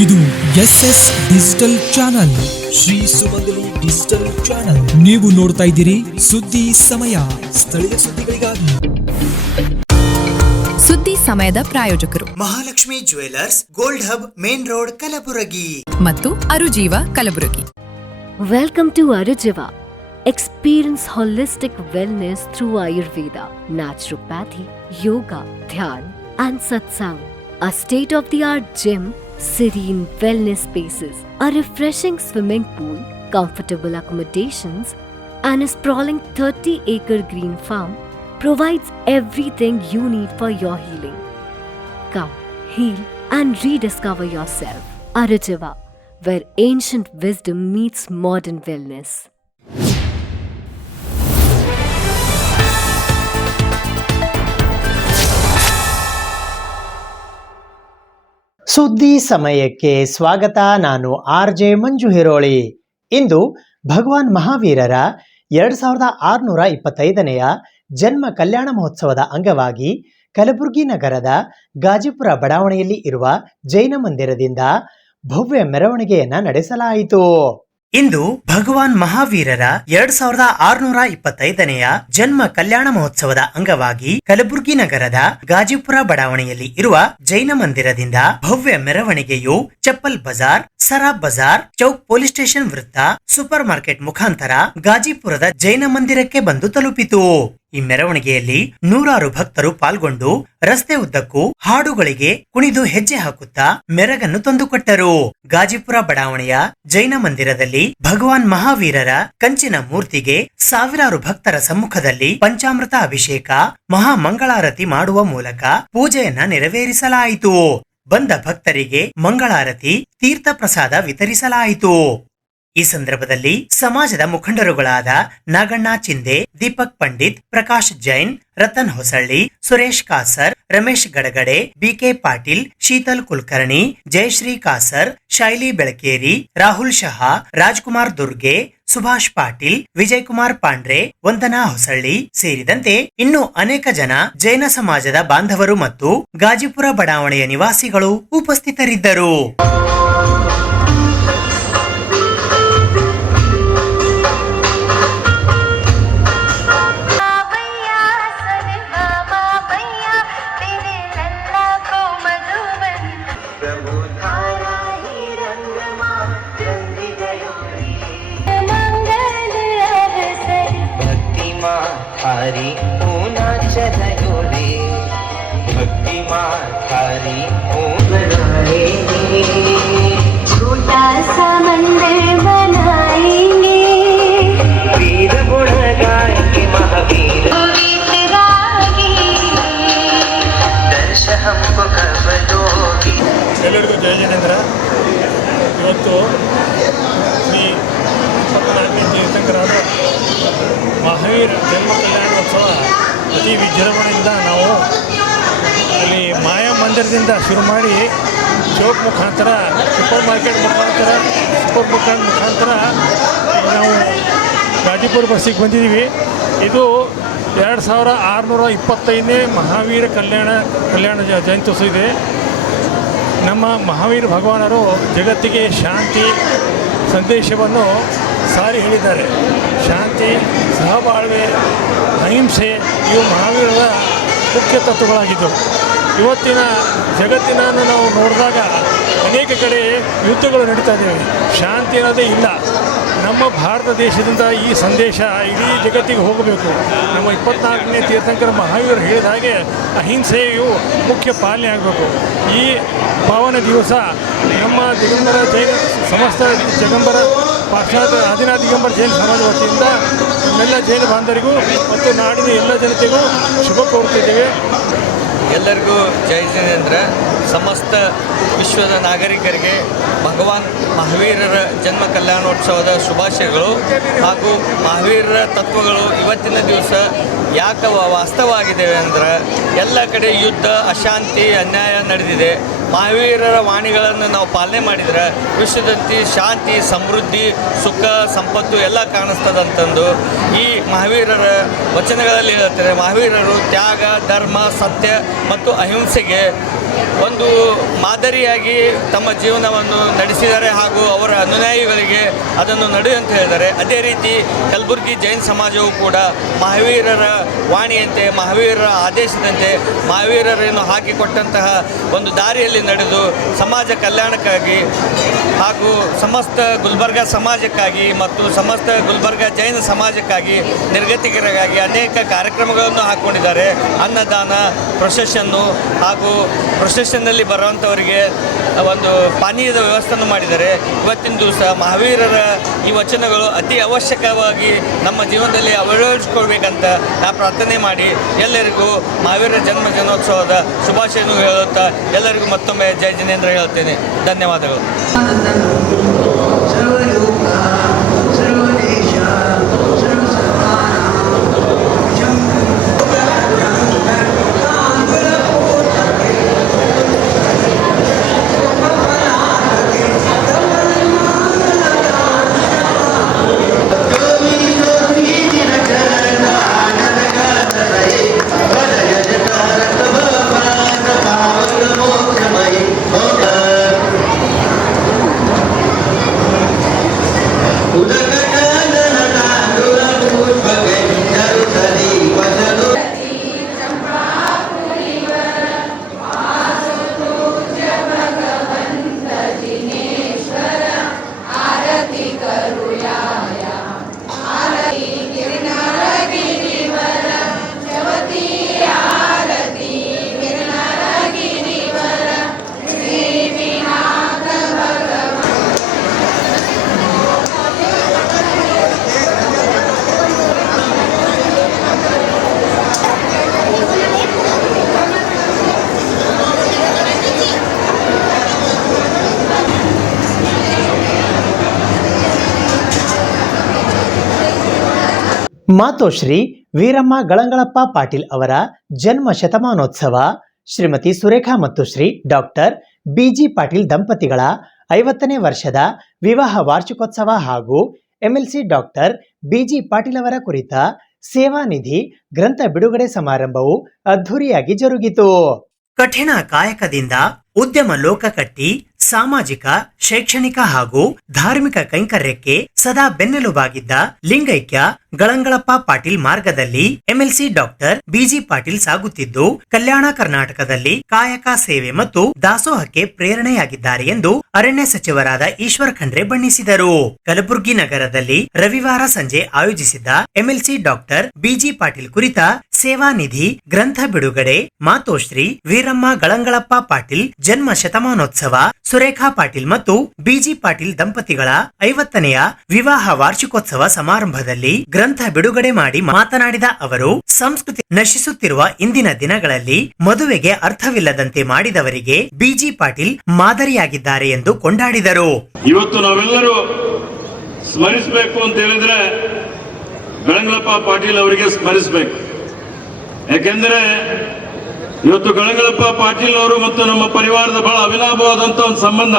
ಇದು SS digital channel, Shri ಸುಮಂಗಲಿ digital channel. ನೀವು ನೋಡ್ತಾ ಇದ್ದೀರಿ ಸುದ್ದಿ ಸಮಯ, ಸ್ಥಳೀಯ ಸುದ್ದಿಗಳಿಗಾಗಿ. ಸುದ್ದಿ ಸಮಯದ ಪ್ರಾಯೋಜಕರು Mahalakshmi jewellers, gold hub, main road, Kalaburagi ಮತ್ತು ಅರುಜೀವ Kalaburagi. Welcome to Arujiva. Experience holistic wellness through Ayurveda, naturopathy, yoga, dhyan and satsang. A state-of-the-art gym, serene wellness spaces, a refreshing swimming pool, comfortable accommodations and a sprawling 30-acre green farm provides everything you need for your healing. Come, heal and rediscover yourself. Arujiva, where ancient wisdom meets modern wellness. ಸುದ್ದಿ ಸಮಯಕ್ಕೆ ಸ್ವಾಗತ. ನಾನು RJ ಮಂಜು ಹಿರೋಳಿ. ಇಂದು ಭಗವಾನ್ ಮಹಾವೀರರ 2625ನೆಯ ಜನ್ಮ ಕಲ್ಯಾಣ ಮಹೋತ್ಸವದ ಅಂಗವಾಗಿ ಕಲಬುರಗಿ ನಗರದ ಗಾಜಿಪುರ ಬಡಾವಣೆಯಲ್ಲಿ ಇರುವ ಜೈನ ಮಂದಿರದಿಂದ ಭವ್ಯ ಮೆರವಣಿಗೆಯನ್ನ ನಡೆಸಲಾಯಿತು. ಇಂದು ಭಗವಾನ್ ಮಹಾವೀರರ 2625ನೆಯ ಜನ್ಮ ಕಲ್ಯಾಣ ಮಹೋತ್ಸವದ ಅಂಗವಾಗಿ ಕಲಬುರಗಿ ನಗರದ ಗಾಜಿಪುರ ಬಡಾವಣೆಯಲ್ಲಿ ಇರುವ ಜೈನ ಮಂದಿರದಿಂದ ಭವ್ಯ ಮೆರವಣಿಗೆಯು ಚಪ್ಪಲ್ ಬಜಾರ್, ಸರಾಬ್ ಬಜಾರ್, ಚೌಕ್ ಪೊಲೀಸ್ ಸ್ಟೇಷನ್ ವೃತ್ತ, ಸೂಪರ್ ಮಾರ್ಕೆಟ್ ಮುಖಾಂತರ ಗಾಜಿಪುರದ ಜೈನ ಮಂದಿರಕ್ಕೆ ಬಂದು ತಲುಪಿತು. ಈ ಮೆರವಣಿಗೆಯಲ್ಲಿ ನೂರಾರು ಭಕ್ತರು ಪಾಲ್ಗೊಂಡು ರಸ್ತೆ ಉದ್ದಕ್ಕೂ ಹಾಡುಗಳಿಗೆ ಕುಣಿದು ಹೆಜ್ಜೆ ಹಾಕುತ್ತಾ ಮೆರಗನ್ನು ತಂದುಕೊಟ್ಟರು. ಗಾಜಿಪುರ ಬಡಾವಣೆಯ ಜೈನ ಮಂದಿರದಲ್ಲಿ ಭಗವಾನ್ ಮಹಾವೀರರ ಕಂಚಿನ ಮೂರ್ತಿಗೆ ಸಾವಿರಾರು ಭಕ್ತರ ಸಮ್ಮುಖದಲ್ಲಿ ಪಂಚಾಮೃತ ಅಭಿಷೇಕ, ಮಹಾ ಮಂಗಳಾರತಿ ಮಾಡುವ ಮೂಲಕ ಪೂಜೆಯನ್ನ ನೆರವೇರಿಸಲಾಯಿತು. ಬಂದ ಭಕ್ತರಿಗೆ ಮಂಗಳಾರತಿ, ತೀರ್ಥ ಪ್ರಸಾದ ವಿತರಿಸಲಾಯಿತು. ಈ ಸಂದರ್ಭದಲ್ಲಿ ಸಮಾಜದ ಮುಖಂಡರುಗಳಾದ ನಾಗಣ್ಣ ಚಿಂದೆ, ದೀಪಕ್ ಪಂಡಿತ್, ಪ್ರಕಾಶ್ ಜೈನ್, ರತನ್ ಹೊಸಳ್ಳಿ, ಸುರೇಶ್ ಕಾಸರ್, ರಮೇಶ್ ಗಡಗಡೆ, BK ಪಾಟೀಲ್, ಶೀತಲ್ ಕುಲಕರ್ಣಿ, ಜಯಶ್ರೀ ಕಾಸರ್, ಶೈಲಿ ಬೆಳಕೇರಿ, ರಾಹುಲ್ ಶಹಾ, ರಾಜ್ಕುಮಾರ್ ದುರ್ಗೆ, ಸುಭಾಷ್ ಪಾಟೀಲ್, ವಿಜಯ್ ಕುಮಾರ್ ಪಾಂಡ್ರೆ, ವಂದನಾ ಹೊಸಳ್ಳಿ ಸೇರಿದಂತೆ ಇನ್ನೂ ಅನೇಕ ಜನ ಜೈನ ಸಮಾಜದ ಬಾಂಧವರು ಮತ್ತು ಗಾಜಿಪುರ ಬಡಾವಣೆಯ ನಿವಾಸಿಗಳು ಉಪಸ್ಥಿತರಿದ್ದರು. हरि ऊना चलो रे भक्ति माँ हरि बनाए छोटा सा मंदिर बनाएंगे, वीर गुण गाएंगे महावीर दर्श हमको कब दोगी. ಎಲ್ಲರಿಗೂ ಜಯ ಜನೇಂದ್ರ. ಇವತ್ತು ಶ್ರೀ 24ನೇ ತೀರ್ಥಂಕರಾದ ಮಹಾವೀರ ಜನ್ಮ ಕಲ್ಯಾಣೋತ್ಸವ ಅತಿ ವಿಜೃಂಭಣೆಯಿಂದ ನಾವು ಅಲ್ಲಿ ಮಾಯಾ ಮಂದಿರದಿಂದ ಶುರು ಮಾಡಿ ಚೌಕ್ ಮುಖಾಂತರ, ಸೂಪರ್ ಮಾರ್ಕೆಟ್ ಮುಖಾಂತರ ನಾವು ಗಾಜಿಪುರ ಬಸ್ಸಿಗೆ ಬಂದಿದ್ದೀವಿ. ಇದು 2625ನೇ ಮಹಾವೀರ ಕಲ್ಯಾಣ ಜಯಂತ್ಯೋತ್ಸವ ಇದೆ. ನಮ್ಮ ಮಹಾವೀರ ಭಗವಾನರು ಜಗತ್ತಿಗೆ ಶಾಂತಿ ಸಂದೇಶವನ್ನು ಸಾರಿ ಹೇಳಿದ್ದಾರೆ. ಶಾಂತಿ, ಸಹಬಾಳ್ವೆ, ಅಹಿಂಸೆ ಇವು ಮಹಾವೀರರ ಮುಖ್ಯ ತತ್ವಗಳಾಗಿದ್ದವು. ಇವತ್ತಿನ ಜಗತ್ತಿನನ್ನು ನಾವು ನೋಡಿದಾಗ ಅನೇಕ ಕಡೆ ಯುದ್ಧಗಳು ನಡೀತಾ ಇದ್ದಾವೆ. ಶಾಂತಿ ಅನ್ನೋದೇ ಇಲ್ಲ. ನಮ್ಮ ಭಾರತ ದೇಶದಿಂದ ಈ ಸಂದೇಶ ಇಡೀ ಜಗತ್ತಿಗೆ ಹೋಗಬೇಕು. ನಮ್ಮ 24ನೇ ತೀರ್ಥಂಕರ ಮಹಾವೀರರು ಹೇಳಿದ ಹಾಗೆ ಅಹಿಂಸೆಯು ಮುಖ್ಯ ಪಾಲನೆ ಆಗಬೇಕು. ಈ ಪಾವನ ದಿವಸ ನಮ್ಮ ದಿಗಂಬರ ಜೈನ ಸಮಸ್ತ ದಿಗಂಬರ ಪಾಶ್ಚಾತ್ಯ ಆದಿನಾಥ ದಿಗಂಬರ ಜೈನ ಸಮಾಜ ವತಿಯಿಂದ ಎಲ್ಲ ಜೈನ ಬಾಂಧವರಿಗೂ ಮತ್ತು ನಾಡಿನ ಎಲ್ಲ ಜನತೆಗೂ ಶುಭ ಕೋರುತ್ತಿದ್ದೇವೆ. ಎಲ್ಲರಿಗೂ ಜೈ ಜನೇಂದ್ರ. ಸಮಸ್ತ ವಿಶ್ವದ ನಾಗರಿಕರಿಗೆ ಭಗವಾನ್ ಮಹಾವೀರರ ಜನ್ಮ ಕಲ್ಯಾಣೋತ್ಸವದ ಶುಭಾಶಯಗಳು. ಹಾಗೂ ಮಹಾವೀರರ ತತ್ವಗಳು ಇವತ್ತಿನ ದಿವಸ ಯಾಕೆ ವಾಸ್ತವವಾಗಿದ್ದೇವೆ ಅಂದ್ರೆ ಎಲ್ಲ ಕಡೆ ಯುದ್ಧ, ಅಶಾಂತಿ, ಅನ್ಯಾಯ ನಡೆದಿದೆ. ಮಹಾವೀರರ ವಾಣಿಗಳನ್ನು ನಾವು ಪಾಲನೆ ಮಾಡಿದರೆ ವಿಶ್ವದಲ್ಲಿ ಶಾಂತಿ, ಸಮೃದ್ಧಿ, ಸುಖ, ಸಂಪತ್ತು ಎಲ್ಲ ಕಾಣಿಸ್ತದಂತಂದು ಈ ಮಹಾವೀರರ ವಚನಗಳಲ್ಲಿ ಹೇಳ್ತಾರೆ. ಮಹಾವೀರರು ತ್ಯಾಗ, ಧರ್ಮ, ಸತ್ಯ ಮತ್ತು ಅಹಿಂಸೆಗೆ ಒಂದು ಮಾದರಿಯಾಗಿ ತಮ್ಮ ಜೀವನವನ್ನು ನಡೆಸಿದ್ದಾರೆ ಹಾಗೂ ಅವರ ಅನುಯಾಯಿಗಳಿಗೆ ಅದನ್ನು ನಡೆಯುವಂತ ಹೇಳಿದ್ದಾರೆ. ಅದೇ ರೀತಿ ಕಲಬುರಗಿ ಜೈನ ಸಮಾಜವು ಕೂಡ ಮಹಾವೀರರ ವಾಣಿಯಂತೆ, ಮಹಾವೀರರ ಆದೇಶದಂತೆ, ಮಹಾವೀರರನ್ನು ಹಾಕಿಕೊಟ್ಟಂತಹ ಒಂದು ದಾರಿಯಲ್ಲಿ ನಡೆದು ಸಮಾಜ ಕಲ್ಯಾಣಕ್ಕಾಗಿ ಹಾಗೂ ಸಮಸ್ತ ಗುಲ್ಬರ್ಗ ಸಮಾಜಕ್ಕಾಗಿ ಮತ್ತು ಸಮಸ್ತ ಗುಲ್ಬರ್ಗ ಜೈನ ಸಮಾಜಕ್ಕಾಗಿ, ನಿರ್ಗತಿಕರಿಗಾಗಿ ಅನೇಕ ಕಾರ್ಯಕ್ರಮಗಳನ್ನು ಹಾಕ್ಕೊಂಡಿದ್ದಾರೆ. ಅನ್ನದಾನ, ಪ್ರೊಸೆಷನ್ನು ಹಾಗೂ ಪ್ರೊಸೆಷನ್ನಲ್ಲಿ ಬರುವಂಥವರಿಗೆ ಒಂದು ಪಾನೀಯದ ವ್ಯವಸ್ಥೆಯನ್ನು ಮಾಡಿದ್ದಾರೆ. ಇವತ್ತಿನ ದಿವಸ ಮಹಾವೀರರ ಈ ವಚನಗಳು ಅತಿ ಅವಶ್ಯಕವಾಗಿ ನಮ್ಮ ಜೀವನದಲ್ಲಿ ಅಳವಡಿಸ್ಕೊಳ್ಬೇಕಂತ ನಾ ಪ್ರಾರ್ಥನೆ ಮಾಡಿ ಎಲ್ಲರಿಗೂ ಮಹಾವೀರ ಜನ್ಮ ದಿನೋತ್ಸವದ ಶುಭಾಶಯವನ್ನು ಹೇಳುತ್ತಾ ಎಲ್ಲರಿಗೂ ಮತ್ತೊಮ್ಮೆ ಜೈ ಜಿನೇಂದ್ರ ಹೇಳ್ತೇನೆ. ಧನ್ಯವಾದಗಳು. ಮಾತೋಶ್ರೀ ವೀರಮ್ಮ ಗಳಂಗಳಪ್ಪ ಪಾಟೀಲ್ ಅವರ ಜನ್ಮ ಶತಮಾನೋತ್ಸವ, ಶ್ರೀಮತಿ ಸುರೇಖಾ ಮತ್ತು ಶ್ರೀ ಡಾಕ್ಟರ್ ಬಿಜಿ ಪಾಟೀಲ್ ದಂಪತಿಗಳ 50ನೇ ವರ್ಷದ ವಿವಾಹ ವಾರ್ಷಿಕೋತ್ಸವ ಹಾಗೂ ಎಂಎಲ್ಸಿ ಡಾಕ್ಟರ್ ಬಿಜಿ ಪಾಟೀಲ್ ಅವರ ಕುರಿತ ಸೇವಾ ನಿಧಿ ಗ್ರಂಥ ಬಿಡುಗಡೆ ಸಮಾರಂಭವು ಅದ್ಧೂರಿಯಾಗಿ ಜರುಗಿತು. ಕಠಿಣ ಕಾಯಕದಿಂದ ಉದ್ಯಮ ಲೋಕ ಕಟ್ಟಿ ಸಾಮಾಜಿಕ, ಶೈಕ್ಷಣಿಕ ಹಾಗೂ ಧಾರ್ಮಿಕ ಕೈಂಕರ್ಯಕ್ಕೆ ಸದಾ ಬೆನ್ನೆಲುಬಾಗಿದ್ದ ಲಿಂಗೈಕ್ಯ ಗಳಂಗಳಪ್ಪ ಪಾಟೀಲ್ ಮಾರ್ಗದಲ್ಲಿ ಎಂಎಲ್ಸಿ ಡಾಕ್ಟರ್ ಬಿಜಿ ಪಾಟೀಲ್ ಸಾಗುತ್ತಿದ್ದು, ಕಲ್ಯಾಣ ಕರ್ನಾಟಕದಲ್ಲಿ ಕಾಯಕ ಸೇವೆ ಮತ್ತು ದಾಸೋಹಕ್ಕೆ ಪ್ರೇರಣೆಯಾಗಿದ್ದಾರೆ ಎಂದು ಅರಣ್ಯ ಸಚಿವರಾದ ಈಶ್ವರ ಖಂಡ್ರೆ ಬಣ್ಣಿಸಿದರು. ಕಲಬುರಗಿ ನಗರದಲ್ಲಿ ರವಿವಾರ ಸಂಜೆ ಆಯೋಜಿಸಿದ್ದ ಎಂಎಲ್ಸಿ ಡಾಕ್ಟರ್ ಬಿಜಿ ಪಾಟೀಲ್ ಕುರಿತ ಸೇವಾ ನಿಧಿ ಗ್ರಂಥ ಬಿಡುಗಡೆ, ಮಾತೋಶ್ರೀ ವೀರಮ್ಮ ಗಳಂಗಳಪ್ಪ ಪಾಟೀಲ್ ಜನ್ಮ ಶತಮಾನೋತ್ಸವ, ಸುರೇಖಾ ಪಾಟೀಲ್ ಮತ್ತು ಬಿಜಿ ಪಾಟೀಲ್ ದಂಪತಿಗಳ 50ನೆಯ ವಿವಾಹ ವಾರ್ಷಿಕೋತ್ಸವ ಸಮಾರಂಭದಲ್ಲಿ ಗ್ರಂಥ ಬಿಡುಗಡೆ ಮಾಡಿ ಮಾತನಾಡಿದ ಅವರು, ಸಂಸ್ಕೃತಿ ನಶಿಸುತ್ತಿರುವ ಇಂದಿನ ದಿನಗಳಲ್ಲಿ ಮದುವೆಗೆ ಅರ್ಥವಿಲ್ಲದಂತೆ ಮಾಡಿದವರಿಗೆ ಬಿಜಿ ಪಾಟೀಲ್ ಮಾದರಿಯಾಗಿದ್ದಾರೆ ಎಂದು ಕೊಂಡಾಡಿದರು. ಇವತ್ತು ನಾವೆಲ್ಲರೂ ಸ್ಮರಿಸಬೇಕು ಅಂತ ಹೇಳಿದ್ರೆ ಗಳಂಗಳಪ್ಪ ಪಾಟೀಲ್ ಅವರಿಗೆ ಸ್ಮರಿಸಬೇಕು. ಯಾಕೆಂದ್ರೆ ಇವತ್ತು ಗಳಂಗಳಪ್ಪ ಪಾಟೀಲ್ ಅವರು ಮತ್ತು ನಮ್ಮ ಪರಿವಾರದ ಬಹಳ ಅವಿನಾಭವಾದಂತ ಒಂದು ಸಂಬಂಧ.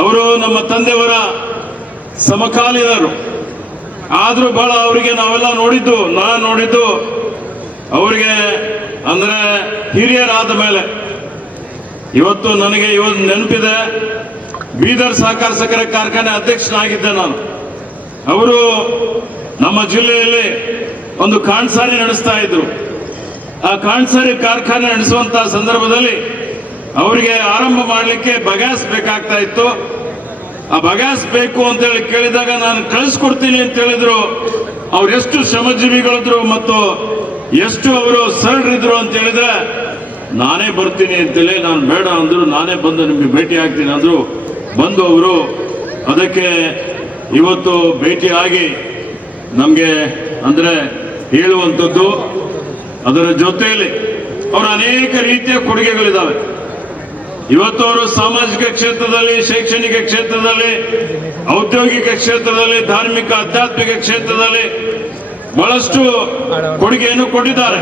ಅವರು ನಮ್ಮ ತಂದೆಯವರ ಸಮಕಾಲೀನರು. ಆದ್ರೂ ಬಹಳ ಅವರಿಗೆ ನಾವೆಲ್ಲ ನಾನು ನೋಡಿದ್ದು ಅವರಿಗೆ ಅಂದ್ರೆ ಹಿರಿಯರಾದ ಮೇಲೆ. ಇವತ್ತು ನನಗೆ ಇವತ್ತು ನೆನಪಿದೆ, ಬೀದರ್ ಸಹಕಾರ ಸಕ್ಕರೆ ಕಾರ್ಖಾನೆ ಅಧ್ಯಕ್ಷನಾಗಿದ್ದೆ ನಾನು. ಅವರು ನಮ್ಮ ಜಿಲ್ಲೆಯಲ್ಲಿ ಒಂದು ಕಾಣ್ಸಾರಿ ನಡೆಸ್ತಾ ಇದ್ರು. ಆ ಕಾಣ್ಸಾರಿ ಕಾರ್ಖಾನೆ ನಡೆಸುವಂತಹ ಸಂದರ್ಭದಲ್ಲಿ ಅವರಿಗೆ ಆರಂಭ ಮಾಡಲಿಕ್ಕೆ ಬಗ್ಯಾಸ್ ಬೇಕಾಗ್ತಾ ಇತ್ತು. ಆ ಬಗ್ಯಾಸ್ ಬೇಕು ಅಂತೇಳಿ ಕೇಳಿದಾಗ ನಾನು ಕಳಿಸ್ಕೊಡ್ತೀನಿ ಅಂತ ಹೇಳಿದ್ರು. ಅವರೆಷ್ಟು ಶ್ರಮಜೀವಿಗಳಿದ್ರು ಮತ್ತು ಎಷ್ಟು ಅವರು ಸರಳರಿದ್ರು ಅಂತ ಹೇಳಿದ್ರೆ, ನಾನೇ ಬರ್ತೀನಿ ಅಂತೇಳಿ, ನಾನು ಬೇಡ ಅಂದ್ರು, ನಾನೇ ಬಂದು ನಿಮಗೆ ಭೇಟಿ ಆಗ್ತೀನಿ ಅಂದ್ರು. ಬಂದು ಅವರು ಅದಕ್ಕೆ ಇವತ್ತು ಭೇಟಿಯಾಗಿ ನಮಗೆ ಅಂದ್ರೆ ಹೇಳುವಂಥದ್ದು. ಅದರ ಜೊತೆಯಲ್ಲಿ ಅವರ ಅನೇಕ ರೀತಿಯ ಕೊಡುಗೆಗಳಿದ್ದಾವೆ. ಇವತ್ತು ಅವರು ಸಾಮಾಜಿಕ ಕ್ಷೇತ್ರದಲ್ಲಿ, ಶೈಕ್ಷಣಿಕ ಕ್ಷೇತ್ರದಲ್ಲಿ, ಔದ್ಯೋಗಿಕ ಕ್ಷೇತ್ರದಲ್ಲಿ, ಧಾರ್ಮಿಕ ಆಧ್ಯಾತ್ಮಿಕ ಕ್ಷೇತ್ರದಲ್ಲಿ ಬಹಳಷ್ಟು ಕೊಡುಗೆಯನ್ನು ಕೊಟ್ಟಿದ್ದಾರೆ.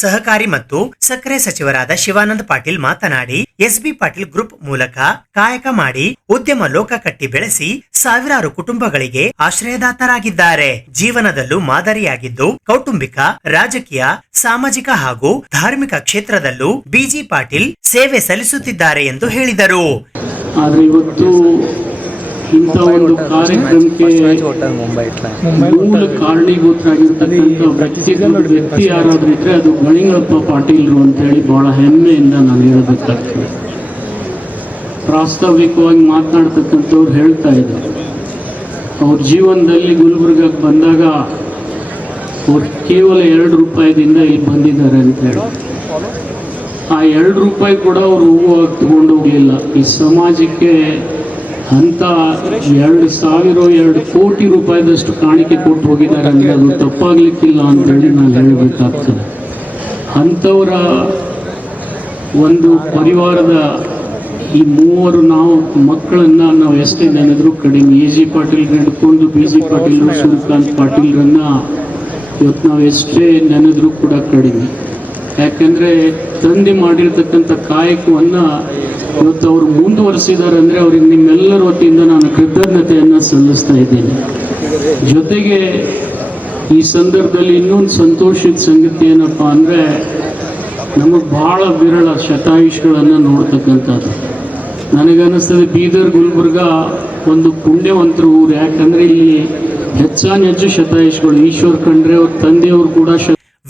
ಸಹಕಾರಿ ಮತ್ತು ಸಕ್ಕರೆ ಸಚಿವರಾದ ಶಿವಾನಂದ ಪಾಟೀಲ್ ಮಾತನಾಡಿ, ಎಸ್ಬಿ ಪಾಟೀಲ್ ಗ್ರೂಪ್ ಮೂಲಕ ಕಾಯಕ ಮಾಡಿ ಉದ್ಯಮ ಲೋಕ ಕಟ್ಟಿ ಬೆಳೆಸಿ ಸಾವಿರಾರು ಕುಟುಂಬಗಳಿಗೆ ಆಶ್ರಯದಾತರಾಗಿದ್ದಾರೆ. ಜೀವನದಲ್ಲೂ ಮಾದರಿಯಾಗಿದ್ದು ಕೌಟುಂಬಿಕ, ರಾಜಕೀಯ, ಸಾಮಾಜಿಕ ಹಾಗೂ ಧಾರ್ಮಿಕ ಕ್ಷೇತ್ರದಲ್ಲೂ ಬಿಜಿ ಪಾಟೀಲ್ ಸೇವೆ ಸಲ್ಲಿಸುತ್ತಿದ್ದಾರೆ ಎಂದು ಹೇಳಿದರು. ಆದರೆ ಇವತ್ತು ಇಂಥ ಒಂದು ಕಾರ್ಯಕ್ರಮಕ್ಕೆ ಮೂಲ ಕಾರಣೀಭೂತರಾಗಿರ್ತಕ್ಕಂಥ ವ್ಯಕ್ತಿ ಯಾರಾದ್ರೂ ಇದ್ರೆ ಅದು ಗಳಿಂಗಪ್ಪ ಪಾಟೀಲ್ರು ಅಂತೇಳಿ ಬಹಳ ಹೆಮ್ಮೆಯಿಂದ ನಾನು ಹೇಳಬೇಕಾಗ್ತದೆ. ಪ್ರಾಸ್ತಾವಿಕವಾಗಿ ಮಾತನಾಡ್ತಕ್ಕಂಥವ್ರು ಹೇಳ್ತಾ ಇದ್ದಾರೆ, ಅವ್ರ ಜೀವನದಲ್ಲಿ ಗುಲ್ಬರ್ಗಕ್ಕೆ ಬಂದಾಗ ಅವ್ರು ಕೇವಲ 2 ರೂಪಾಯಿದಿಂದ ಇಲ್ಲಿ ಬಂದಿದ್ದಾರೆ ಅಂತೇಳಿ. ಆ 2 ರೂಪಾಯಿ ಕೂಡ ಅವರು ಹೂವಾಗಿ ತಗೊಂಡು ಹೋಗಲಿಲ್ಲ. ಈ ಸಮಾಜಕ್ಕೆ ಅಂತ 2 ಕೋಟಿ ರೂಪಾಯಿದಷ್ಟು ಕಾಣಿಕೆ ಕೊಟ್ಟು ಹೋಗಿದ್ದಾರೆ ಅಂದರೆ ಅದು ತಪ್ಪಾಗ್ಲಿಕ್ಕಿಲ್ಲ ಅಂತೇಳಿ ನಾನು ಹೇಳಬೇಕಾಗ್ತದೆ. ಅಂಥವರ ಒಂದು ಪರಿವಾರದ ಈ ಮೂವರು ನಾವು ಮಕ್ಕಳನ್ನು ನಾವು ಎಷ್ಟೇ ನೆನೆದ್ರು ಕಡಿಮೆ. ಎ ಜಿ ಪಾಟೀಲ್ ಹಿಡ್ಕೊಂಡು ಬಿ ಜಿ ಪಾಟೀಲ್, ಸೂರ್ಯಕಾಂತ್ ಪಾಟೀಲ್ರನ್ನ ಇವತ್ತು ನಾವು ಎಷ್ಟೇ ನೆನೆದ್ರು ಕೂಡ ಕಡಿಮೆ. ಯಾಕೆಂದರೆ ತಂದೆ ಮಾಡಿರ್ತಕ್ಕಂಥ ಕಾಯಕವನ್ನು ಇವತ್ತು ಅವರು ಮುಂದುವರಿಸಿದ್ದಾರೆ ಅಂದರೆ ಅವ್ರಿಗೆ ನಿಮ್ಮೆಲ್ಲರ ವತಿಯಿಂದ ನಾನು ಕೃತಜ್ಞತೆಯನ್ನು ಸಲ್ಲಿಸ್ತಾ ಇದ್ದೀನಿ. ಜೊತೆಗೆ ಈ ಸಂದರ್ಭದಲ್ಲಿ ಇನ್ನೊಂದು ಸಂತೋಷದ ಸಂಗತಿ ಏನಪ್ಪ ಅಂದರೆ, ನಮಗೆ ಭಾಳ ವಿರಳ ಶತಾಯುಷ್ಗಳನ್ನು ನೋಡ್ತಕ್ಕಂಥದ್ದು. ನನಗನ್ನಿಸ್ತದೆ ಬೀದರ್ ಗುಲ್ಬರ್ಗ ಒಂದು ಪುಣ್ಯವಂತರ ಊರು. ಯಾಕಂದರೆ ಇಲ್ಲಿ ಹೆಚ್ಚಾನೆಚ್ಚು ಶತಾಯುಷ್ಗಳು. ಈಶ್ವರ್ ಖಂಡ್ರೆ ಅವ್ರ ತಂದೆಯವರು ಕೂಡ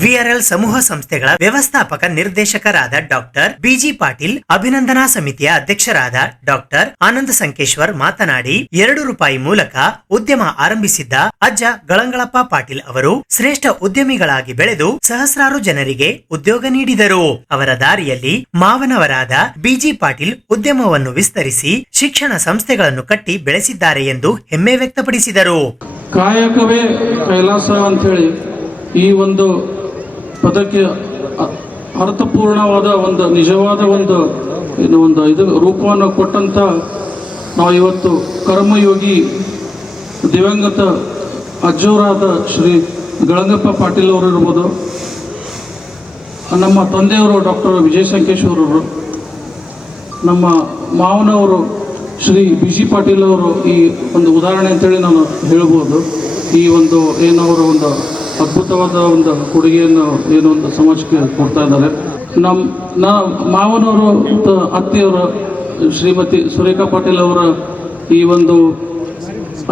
ವಿಆರ್ಎಲ್ ಸಮೂಹ ಸಂಸ್ಥೆಗಳ ವ್ಯವಸ್ಥಾಪಕ ನಿರ್ದೇಶಕರಾದ ಡಾಕ್ಟರ್ ಬಿಜಿ ಪಾಟೀಲ್, ಅಭಿನಂದನಾ ಸಮಿತಿಯ ಅಧ್ಯಕ್ಷರಾದ ಡಾಕ್ಟರ್ ಆನಂದ ಸಂಕೇಶ್ವರ್ ಮಾತನಾಡಿ, 2 ರೂಪಾಯಿ ಮೂಲಕ ಉದ್ಯಮ ಆರಂಭಿಸಿದ್ದ ಅಜ್ಜ ಗಳಂಗಳಪ್ಪ ಪಾಟೀಲ್ ಅವರು ಶ್ರೇಷ್ಠ ಉದ್ಯಮಿಗಳಾಗಿ ಬೆಳೆದು ಸಹಸ್ರಾರು ಜನರಿಗೆ ಉದ್ಯೋಗ ನೀಡಿದರು. ಅವರ ದಾರಿಯಲ್ಲಿ ಮಾವನವರಾದ ಬಿಜಿ ಪಾಟೀಲ್ ಉದ್ಯಮವನ್ನು ವಿಸ್ತರಿಸಿ ಶಿಕ್ಷಣ ಸಂಸ್ಥೆಗಳನ್ನು ಕಟ್ಟಿ ಬೆಳೆಸಿದ್ದಾರೆ ಎಂದು ಹೆಮ್ಮೆ ವ್ಯಕ್ತಪಡಿಸಿದರು. ಕಾಯಕವೇ ಕೈಲಾಸ ಅಂತ ಹೇಳಿ ಈ ಒಂದು ಪದಕ್ಕೆ ಅರ್ಥಪೂರ್ಣವಾದ ಒಂದು ನಿಜವಾದ ಒಂದು ಇದು ರೂಪವನ್ನು ಕೊಟ್ಟಂಥ ನಾವು ಇವತ್ತು ಕರ್ಮಯೋಗಿ ದಿವಂಗತ ಅಜ್ಜವರಾದ ಶ್ರೀ ಗಳಂಗಪ್ಪ ಪಾಟೀಲ್ ಅವರು ಇರ್ಬೋದು, ನಮ್ಮ ತಂದೆಯವರು ಡಾಕ್ಟರ್ ವಿಜಯ ಸಂಕೇಶ್ವರವರು, ನಮ್ಮ ಮಾವನವರು ಶ್ರೀ ಬಿ ಜಿ ಪಾಟೀಲ್ ಅವರು ಈ ಒಂದು ಉದಾಹರಣೆ ಅಂತೇಳಿ ನಾನು ಹೇಳ್ಬೋದು. ಈ ಒಂದು ಏನವರ ಒಂದು ಅದ್ಭುತವಾದ ಒಂದು ಕೊಡುಗೆಯನ್ನು ಏನೋ ಒಂದು ಸಮಾಜಕ್ಕೆ ಕೊಡ್ತಾ ಇದ್ದಾರೆ. ನಮ್ಮ ಮಾವನವರು ಮತ್ತು ಅತ್ತೆಯವರು ಶ್ರೀಮತಿ ಸುರೇಖಾ ಪಾಟೀಲ್ ಅವರ ಈ ಒಂದು